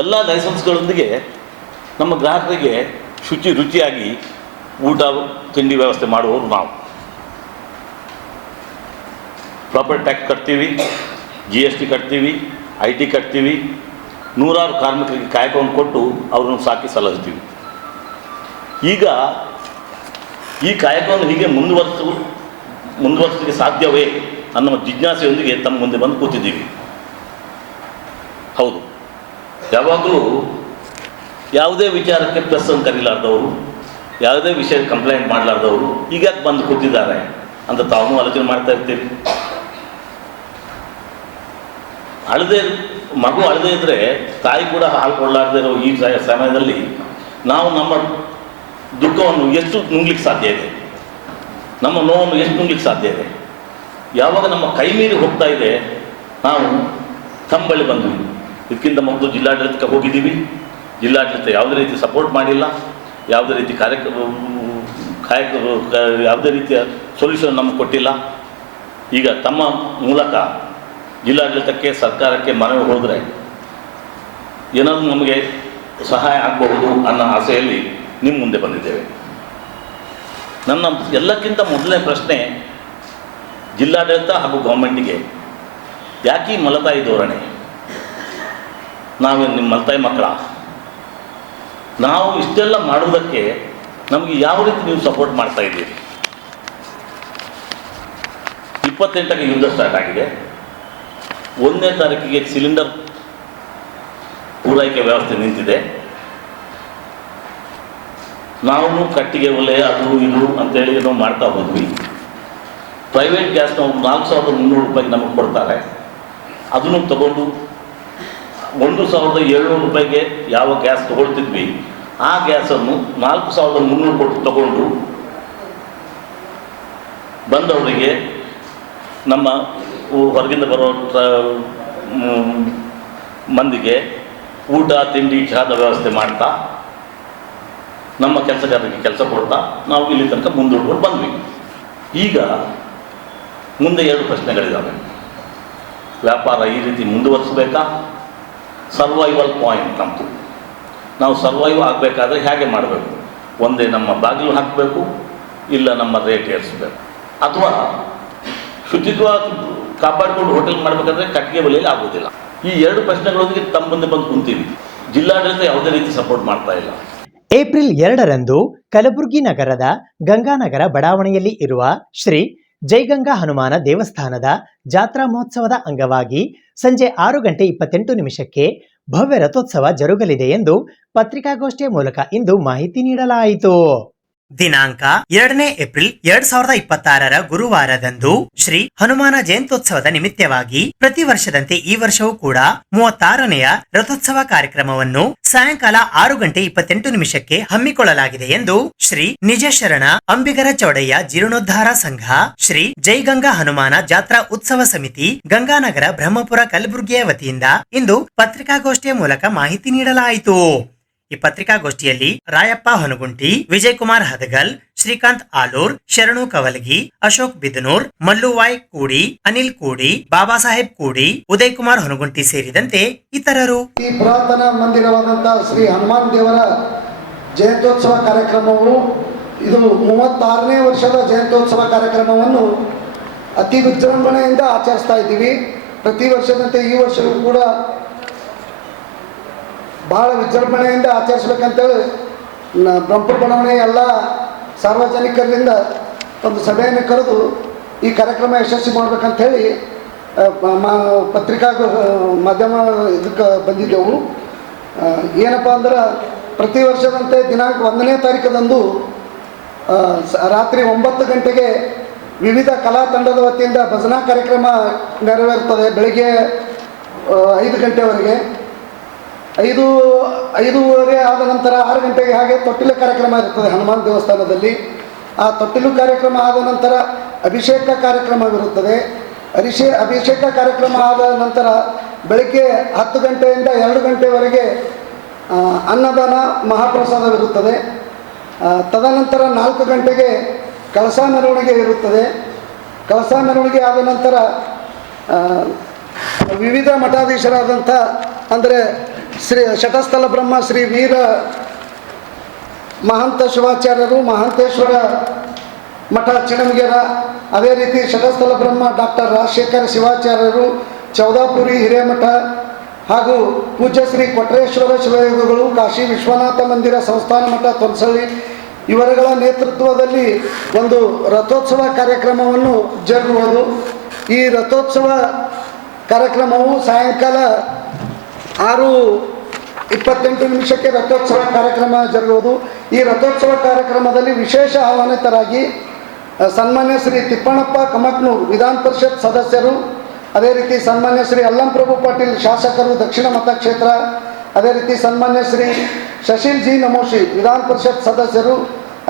ಎಲ್ಲ ಲೈಸೆನ್ಸ್ಗಳೊಂದಿಗೆ ನಮ್ಮ ಗ್ರಾಹಕರಿಗೆ ರುಚಿಯಾಗಿ ಊಟ ತಿಂಡಿ ವ್ಯವಸ್ಥೆ ಮಾಡುವವರು ನಾವು. ಪ್ರಾಪರ್ಟಿ ಟ್ಯಾಕ್ಸ್ ಕಟ್ತೀವಿ, GST ಕಟ್ತೀವಿ, IT ಕಟ್ತೀವಿ. ನೂರಾರು ಕಾರ್ಮಿಕರಿಗೆ ಕಾಯಕವನ್ನು ಕೊಟ್ಟು ಅವ್ರನ್ನು ಸಾಕಿ ಸಲಹಿಸ್ತೀವಿ. ಈಗ ಈ ಕಾಯಕವನ್ನು ಹೀಗೆ ಮುಂದುವರಿಸಲಿಕ್ಕೆ ಸಾಧ್ಯವೇ ಅನ್ನೋ ಜಿಜ್ಞಾಸೆಯೊಂದಿಗೆ ತಮ್ಮ ಮುಂದೆ ಬಂದು ಕೂತಿದ್ದೀವಿ. ಹೌದು, ಯಾವಾಗಲೂ ಯಾವುದೇ ವಿಚಾರಕ್ಕೆ ಪ್ರೆಸ್ ಅನ್ನು ಕರೀಲಾರ್ದವರು, ಯಾವುದೇ ವಿಷಯ ಕಂಪ್ಲೇಂಟ್ ಮಾಡಲಾರ್ದವರು ಈಗ ಯಾಕೆ ಬಂದು ಕೂತಿದ್ದಾರೆ ಅಂತ ತಾವು ಆಲೋಚನೆ ಮಾಡ್ತಾ ಇರ್ತೀರಿ. ಮಗು ಅಳದೇ ಇದ್ದರೆ ತಾಯಿ ಕೂಡ ಹಾಲು ಕೊಡಲಾರ್ದೇ ಇರೋ ಈ ಸಮಯದಲ್ಲಿ ನಾವು ನಮ್ಮ ದುಃಖವನ್ನು ಎಷ್ಟು ನುಂಗ್ಲಿಕ್ಕೆ ಸಾಧ್ಯ ಇದೆ, ನಮ್ಮ ನೋವನ್ನು ಎಷ್ಟು ನುಂಗ್ಲಿಕ್ಕೆ ಸಾಧ್ಯ ಇದೆ. ಯಾವಾಗ ನಮ್ಮ ಕೈ ಮೀರಿ ಹೋಗ್ತಾ ಇದೆ ನಾವು ತಮ್ಮ ಬಳಿ ಬಂದ್ವಿ. ಇದಕ್ಕಿಂತ ಮೊದಲು ಜಿಲ್ಲಾಡಳಿತಕ್ಕೆ ಹೋಗಿದ್ದೀವಿ. ಜಿಲ್ಲಾಡಳಿತ ಯಾವುದೇ ರೀತಿ ಸಪೋರ್ಟ್ ಮಾಡಿಲ್ಲ, ಯಾವುದೇ ರೀತಿ ಯಾವುದೇ ರೀತಿಯ ಸೊಲ್ಯೂಷನ್ ನಮಗೆ ಕೊಟ್ಟಿಲ್ಲ. ಈಗ ತಮ್ಮ ಮೂಲಕ ಜಿಲ್ಲಾಡಳಿತಕ್ಕೆ ಸರ್ಕಾರಕ್ಕೆ ಮನವಿ ಹೋದರೆ ಏನಾದರೂ ನಮಗೆ ಸಹಾಯ ಆಗಬಹುದು ಅನ್ನೋ ಆಸೆಯಲ್ಲಿ ನಿಮ್ಮ ಮುಂದೆ ಬಂದಿದ್ದೇವೆ. ನನ್ನ ಎಲ್ಲಕ್ಕಿಂತ ಮೊದಲನೇ ಪ್ರಶ್ನೆ ಜಿಲ್ಲಾಡಳಿತ ಹಾಗೂ ಗೌರ್ಮೆಂಟಿಗೆ, ಯಾಕೆ ಈ ಮಲತಾಯಿ ಧೋರಣೆ? ನಾವೇನು ನಿಮ್ಮ ಮಲತಾಯಿ ಮಕ್ಕಳ? ನಾವು ಇಷ್ಟೆಲ್ಲ ಮಾಡುವುದಕ್ಕೆ ನಮಗೆ ಯಾವ ರೀತಿ ನೀವು ಸಪೋರ್ಟ್ ಮಾಡ್ತಾ ಇದ್ದೀರಿ? 28ಕ್ಕೆ ಯುದ್ಧ ಸ್ಟಾರ್ಟ್ ಆಗಿದೆ. 1ನೇ ತಾರೀಕಿಗೆ ಸಿಲಿಂಡರ್ ಪೂರೈಕೆ ವ್ಯವಸ್ಥೆ ನಿಂತಿದೆ. ನಾವು ಕಟ್ಟಿಗೆ ಒಲೆ ಅದು ಇದು ಅಂತೇಳಿ ನಾವು ಮಾಡ್ತಾ ಹೋದ್ವಿ. ಪ್ರೈವೇಟ್ ಗ್ಯಾಸ್ ನಾವು 4,300 ರೂಪಾಯಿಗೆ ನಮಗೆ ಕೊಡ್ತಾರೆ. ಅದನ್ನು ತಗೊಂಡು 1,700 ರೂಪಾಯಿಗೆ ಯಾವ ಗ್ಯಾಸ್ ತೊಗೊಳ್ತಿದ್ವಿ ಆ ಗ್ಯಾಸನ್ನು 4,300 ಕೊಟ್ಟು ತಗೊಂಡು ಬಂದವರಿಗೆ, ನಮ್ಮ ಹೊರಗಿಂದ ಬರೋ ಮಂದಿಗೆ ಊಟ ತಿಂಡಿ ಚಹಾದ ವ್ಯವಸ್ಥೆ ಮಾಡ್ತಾ ನಮ್ಮ ಕೆಲಸಗಾರರಿಗೆ ಕೆಲಸ ಕೊಡ್ತಾ ನಾವು ಇಲ್ಲಿ ತನಕ ಮುಂದೂಡ್ಕೊಂಡು ಬಂದ್ವಿ. ಈಗ ಮುಂದೆ 2 ಪ್ರಶ್ನೆಗಳಿದ್ದಾವೆ. ವ್ಯಾಪಾರ ಈ ರೀತಿ ಮುಂದುವರಿಸಬೇಕಾ? ಸರ್ವೈವಲ್ ಪಾಯಿಂಟ್ ನಮ್ಮದು. ನಾವು ಸರ್ವೈವ್ ಆಗಬೇಕಾದ್ರೆ ಹೇಗೆ ಮಾಡಬೇಕು? ಒಂದೇ ನಮ್ಮ ಬಾಗಿಲು ಹಾಕಬೇಕು, ಇಲ್ಲ ನಮ್ಮ ರೇಟ್ ಏರಿಸಬೇಕು, ಅಥವಾ ಶುಚಿತ್ವ ಕಾಪಾಡಿಕೊಂಡು ಹೋಟೆಲ್ ಮಾಡಬೇಕಾದ್ರೆ ಕಟ್ಟಿಗೆ ಒಲೆಯಲ್ಲಿ ಆಗೋದಿಲ್ಲ. ಈ 2 ಪ್ರಶ್ನೆಗಳೊಂದಿಗೆ ತಮ್ಮ ಮುಂದೆ ಬಂದು ಕುಂತೀವಿ. ಜಿಲ್ಲಾಡಳಿತ ಯಾವುದೇ ರೀತಿ ಸಪೋರ್ಟ್ ಮಾಡ್ತಾ ಇಲ್ಲ. ಏಪ್ರಿಲ್ 2ರಂದು ಕಲಬುರಗಿ ನಗರದ ಗಂಗಾನಗರ ಬಡಾವಣೆಯಲ್ಲಿ ಇರುವ ಶ್ರೀ ಜೈಗಂಗಾ ಹನುಮಾನ ದೇವಸ್ಥಾನದ ಜಾತ್ರಾ ಮಹೋತ್ಸವದ ಅಂಗವಾಗಿ ಸಂಜೆ 6:28 ಭವ್ಯ ರಥೋತ್ಸವ ಜರುಗಲಿದೆ ಎಂದು ಪತ್ರಿಕಾಗೋಷ್ಠಿಯ ಮೂಲಕ ಇಂದು ಮಾಹಿತಿ ನೀಡಲಾಯಿತು. ದಿನಾಂಕ 2ನೇ ಏಪ್ರಿಲ್ 2026 ಗುರುವಾರದಂದು ಶ್ರೀ ಹನುಮಾನ ಜಯಂತ್ಯೋತ್ಸವದ ನಿಮಿತ್ತವಾಗಿ ಪ್ರತಿ ವರ್ಷದಂತೆ ಈ ವರ್ಷವೂ ಕೂಡ 36ನೆಯ ರಥೋತ್ಸವ ಕಾರ್ಯಕ್ರಮವನ್ನು ಸಾಯಂಕಾಲ 6:28 ಹಮ್ಮಿಕೊಳ್ಳಲಾಗಿದೆ ಎಂದು ಶ್ರೀ ನಿಜ ಶರಣ ಅಂಬಿಗರ ಚೌಡಯ್ಯ ಜೀರ್ಣೋದ್ಧಾರ ಸಂಘ, ಶ್ರೀ ಜೈಗಂಗಾ ಹನುಮಾನ ಜಾತ್ರಾ ಉತ್ಸವ ಸಮಿತಿ, ಗಂಗಾನಗರ ಬ್ರಹ್ಮಪುರ ಕಲಬುರಗಿಯ ವತಿಯಿಂದ ಇಂದು ಪತ್ರಿಕಾಗೋಷ್ಠಿಯ ಮೂಲಕ ಮಾಹಿತಿ ನೀಡಲಾಯಿತು. ಈ ಪತ್ರಿಕಾಗೋಷ್ಠಿಯಲ್ಲಿ ರಾಯಪ್ಪ ಹೊನಗುಂಟಿ, ವಿಜಯ್ ಕುಮಾರ್ ಹದಗಲ್, ಶ್ರೀಕಾಂತ್ ಆಲೂರ್, ಶರಣು ಕವಲಗಿ, ಅಶೋಕ್ ಬಿದನೂರ್, ಮಲ್ಲುವಾಯ್ ಕೂಡಿ, ಅನಿಲ್ ಕೂಡಿ, ಬಾಬಾ ಸಾಹೇಬ್ ಕೂಡಿ, ಉದಯ್ ಕುಮಾರ್ ಹೊನಗುಂಟಿ ಸೇರಿದಂತೆ ಇತರರು. ಈ ಪುರಾತನ ಮಂದಿರವಾದಂತಹ ಶ್ರೀ ಹನುಮಾನ್ ದೇವರ ಜಯಂತ್ಯೋತ್ಸವ ಕಾರ್ಯಕ್ರಮವು ಇದು 36ನೇ ವರ್ಷದ ಜಯಂತ್ಯೋತ್ಸವ ಕಾರ್ಯಕ್ರಮವನ್ನು ಅತಿ ವಿಜೃಂಭಣೆಯಿಂದ ಆಚರಿಸ್ತಾ ಇದ್ದೀವಿ. ಪ್ರತಿ ವರ್ಷದಂತೆ ಈ ವರ್ಷವೂ ಕೂಡ ಬಹಳ ವಿಜೃಂಭಣೆಯಿಂದ ಆಚರಿಸ್ಬೇಕಂತೇಳಿ ಬ್ರಹ್ಮಪುರ ಬಡಾವಣೆಯ ಎಲ್ಲ ಸಾರ್ವಜನಿಕರಿಂದ ಒಂದು ಸಭೆಯನ್ನು ಕರೆದು ಈ ಕಾರ್ಯಕ್ರಮ ಯಶಸ್ವಿ ಮಾಡ್ಬೇಕಂತೇಳಿ ಪತ್ರಿಕಾ ಮಾಧ್ಯಮ ಇದಕ್ಕೆ ಬಂದಿದ್ದೆವು. ಏನಪ್ಪ ಅಂದ್ರೆ ಪ್ರತಿ ವರ್ಷದಂತೆ ದಿನಾಂಕ 1ನೇ ತಾರೀಕದಂದು ರಾತ್ರಿ 9 ಗಂಟೆಗೆ ವಿವಿಧ ಕಲಾ ತಂಡದ ವತಿಯಿಂದ ಭಜನಾ ಕಾರ್ಯಕ್ರಮ ನೆರವೇರುತ್ತದೆ. ಬೆಳಗ್ಗೆ 5 ಗಂಟೆವರೆಗೆ, 5:30 ಆದ ನಂತರ 6 ಗಂಟೆಗೆ ಹಾಗೆ ತೊಟ್ಟಿಲ ಕಾರ್ಯಕ್ರಮ ಇರ್ತದೆ ಹನುಮಾನ್ ದೇವಸ್ಥಾನದಲ್ಲಿ. ಆ ತೊಟ್ಟಿಲು ಕಾರ್ಯಕ್ರಮ ಆದ ನಂತರ ಅಭಿಷೇಕ ಕಾರ್ಯಕ್ರಮವಿರುತ್ತದೆ. ಅಭಿಷೇಕ ಕಾರ್ಯಕ್ರಮ ಆದ ನಂತರ ಬೆಳಗ್ಗೆ 10 ಗಂಟೆಯಿಂದ 2 ಗಂಟೆವರೆಗೆ ಅನ್ನದಾನ ಮಹಾಪ್ರಸಾದವಿರುತ್ತದೆ. ತದನಂತರ 4 ಗಂಟೆಗೆ ಕಳಸ ಮೆರವಣಿಗೆ ಇರುತ್ತದೆ. ಕಳಸ ಮೆರವಣಿಗೆ ಆದ ನಂತರ ವಿವಿಧ ಮಠಾಧೀಶರಾದಂಥ ಅಂದರೆ ಶ್ರೀ ಶಟಸ್ಥಲ ಬ್ರಹ್ಮ ಶ್ರೀ ವೀರ ಮಹಂತ ಶಿವಾಚಾರ್ಯರು, ಮಹಾಂತೇಶ್ವರ ಮಠ ಚಿಣಮಗೇರ, ಅದೇ ರೀತಿ ಶಟಸ್ಥಲ ಬ್ರಹ್ಮ ಡಾಕ್ಟರ್ ರಾಜಶೇಖರ ಶಿವಾಚಾರ್ಯರು, ಚೌದಾಪುರಿ ಹಿರೇಮಠ ಹಾಗೂ ಪೂಜ್ಯ ಶ್ರೀ ಕೊಟ್ರೇಶ್ವರ ಶಿವಯೋಗಿಗಳು, ಕಾಶಿ ವಿಶ್ವನಾಥ ಮಂದಿರ ಸಂಸ್ಥಾನ ಮಠ ತೊನ್ಸಳ್ಳಿ ಇವರುಗಳ ನೇತೃತ್ವದಲ್ಲಿ ಒಂದು ರಥೋತ್ಸವ ಕಾರ್ಯಕ್ರಮವನ್ನು ಜರುಗುವುದು. ಈ ರಥೋತ್ಸವ ಕಾರ್ಯಕ್ರಮವು ಸಾಯಂಕಾಲ 6:28 ರಥೋತ್ಸವ ಕಾರ್ಯಕ್ರಮ ಜರುಗುವುದು. ಈ ರಥೋತ್ಸವ ಕಾರ್ಯಕ್ರಮದಲ್ಲಿ ವಿಶೇಷ ಆಹ್ವಾನಿತರಾಗಿ ಸನ್ಮಾನ್ಯ ಶ್ರೀ ತಿಪ್ಪಣ್ಣಪ್ಪ ಕಮಕ್ನೂರ್ ವಿಧಾನ ಪರಿಷತ್ ಸದಸ್ಯರು, ಅದೇ ರೀತಿ ಸನ್ಮಾನ್ಯ ಶ್ರೀ ಅಲ್ಲಂಪ್ರಭು ಪಾಟೀಲ್ ಶಾಸಕರು ದಕ್ಷಿಣ ಮತಕ್ಷೇತ್ರ, ಅದೇ ರೀತಿ ಸನ್ಮಾನ್ಯ ಶ್ರೀ ಶಶೀಲ್ ಜಿ ನಮೋಶಿ ವಿಧಾನ ಪರಿಷತ್ ಸದಸ್ಯರು,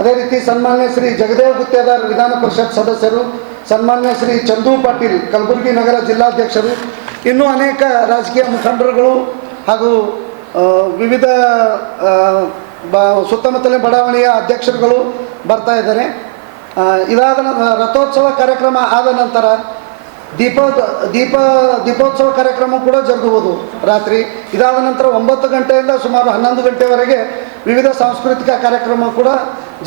ಅದೇ ರೀತಿ ಸನ್ಮಾನ್ಯ ಶ್ರೀ ಜಗದೇವ್ ಗುತ್ತೇದಾರ್ ವಿಧಾನ ಪರಿಷತ್ ಸದಸ್ಯರು, ಸನ್ಮಾನ್ಯ ಶ್ರೀ ಚಂದು ಪಾಟೀಲ್ ಕಲಬುರಗಿ ನಗರ ಜಿಲ್ಲಾಧ್ಯಕ್ಷರು, ಇನ್ನೂ ಅನೇಕ ರಾಜಕೀಯ ಮುಖಂಡರುಗಳು ಹಾಗೂ ವಿವಿಧ ಸುತ್ತಮುತ್ತಲಿನ ಬಡಾವಣೆಯ ಅಧ್ಯಕ್ಷರುಗಳು ಬರ್ತಾ ಇದ್ದಾರೆ. ಇದಾದ ರಥೋತ್ಸವ ಕಾರ್ಯಕ್ರಮ ಆದ ನಂತರ ದೀಪೋತ್ಸವ ಕಾರ್ಯಕ್ರಮ ಕೂಡ ಜರುಗುವುದು ರಾತ್ರಿ. ಇದಾದ ನಂತರ 9 ಗಂಟೆಯಿಂದ ಸುಮಾರು 11 ಗಂಟೆವರೆಗೆ ವಿವಿಧ ಸಾಂಸ್ಕೃತಿಕ ಕಾರ್ಯಕ್ರಮ ಕೂಡ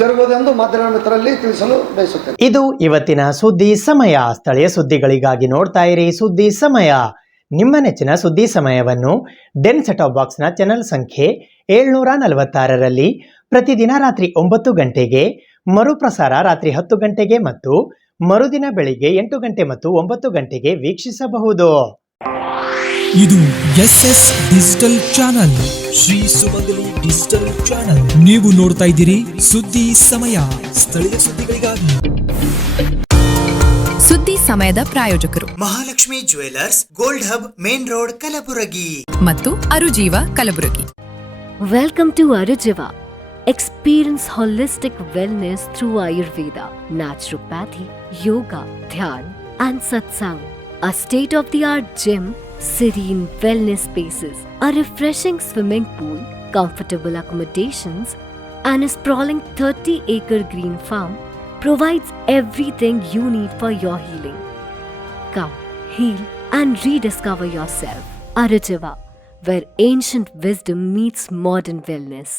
ಜರುಗುವುದೆಂದು ಮಾಧ್ಯಮ ಮಿತ್ರರಲ್ಲಿ ತಿಳಿಸಲು ಬಯಸುತ್ತೇನೆ. ಇದು ಇವತ್ತಿನ ಸುದ್ದಿ ಸಮಯ. ಸ್ಥಳೀಯ ಸುದ್ದಿಗಳಿಗಾಗಿ ನೋಡ್ತಾ ಇರಿ ಸುದ್ದಿ ಸಮಯ. ನಿಮ್ಮ ನೆಚ್ಚಿನ ಸುದ್ದಿ ಸಮಯವನ್ನು ಡೆನ್ ಸೆಟಾಪ್ ಬಾಕ್ಸ್ನ ಚಾನೆಲ್ ಸಂಖ್ಯೆ 746ರಲ್ಲಿ ಪ್ರತಿದಿನ ರಾತ್ರಿ 9 ಗಂಟೆಗೆ, ಮರುಪ್ರಸಾರ ರಾತ್ರಿ 10 ಗಂಟೆಗೆ ಮತ್ತು ಮರುದಿನ ಬೆಳಿಗ್ಗೆ 8 ಗಂಟೆ ಮತ್ತು 9 ಗಂಟೆಗೆ ವೀಕ್ಷಿಸಬಹುದು. ಇದು SS ಡಿಜಿಟಲ್ ಚಾನಲ್, ಶ್ರೀ ಸುಮಂಗಲಿ ಡಿಜಿಟಲ್ ಚಾನಲ್. ನೀವು ನೋಡ್ತಾ ಇದ್ದೀರಿ ಸುದ್ದಿ ಸಮಯ, ಸ್ಥಳೀಯ ಸುದ್ದಿಗಳಿಗಾಗಿ. ಸುದ್ದಿ ಸಮಯದ ಪ್ರಾಯೋಜಕರು Mahalakshmi jewellers, gold hub, main road, Kalaburagi ಮತ್ತು ಅರುಜೀವ Kalaburagi. Welcome to Arujiva. Experience holistic wellness through Ayurveda, naturopathy, yoga, dhyan, and satsang. A state-of-the-art gym, serene wellness spaces, a refreshing swimming pool, comfortable accommodations, and a sprawling 30-acre green farm provides everything you need for your healing. Come, heal, and rediscover yourself. Arujiva, where ancient wisdom meets modern wellness.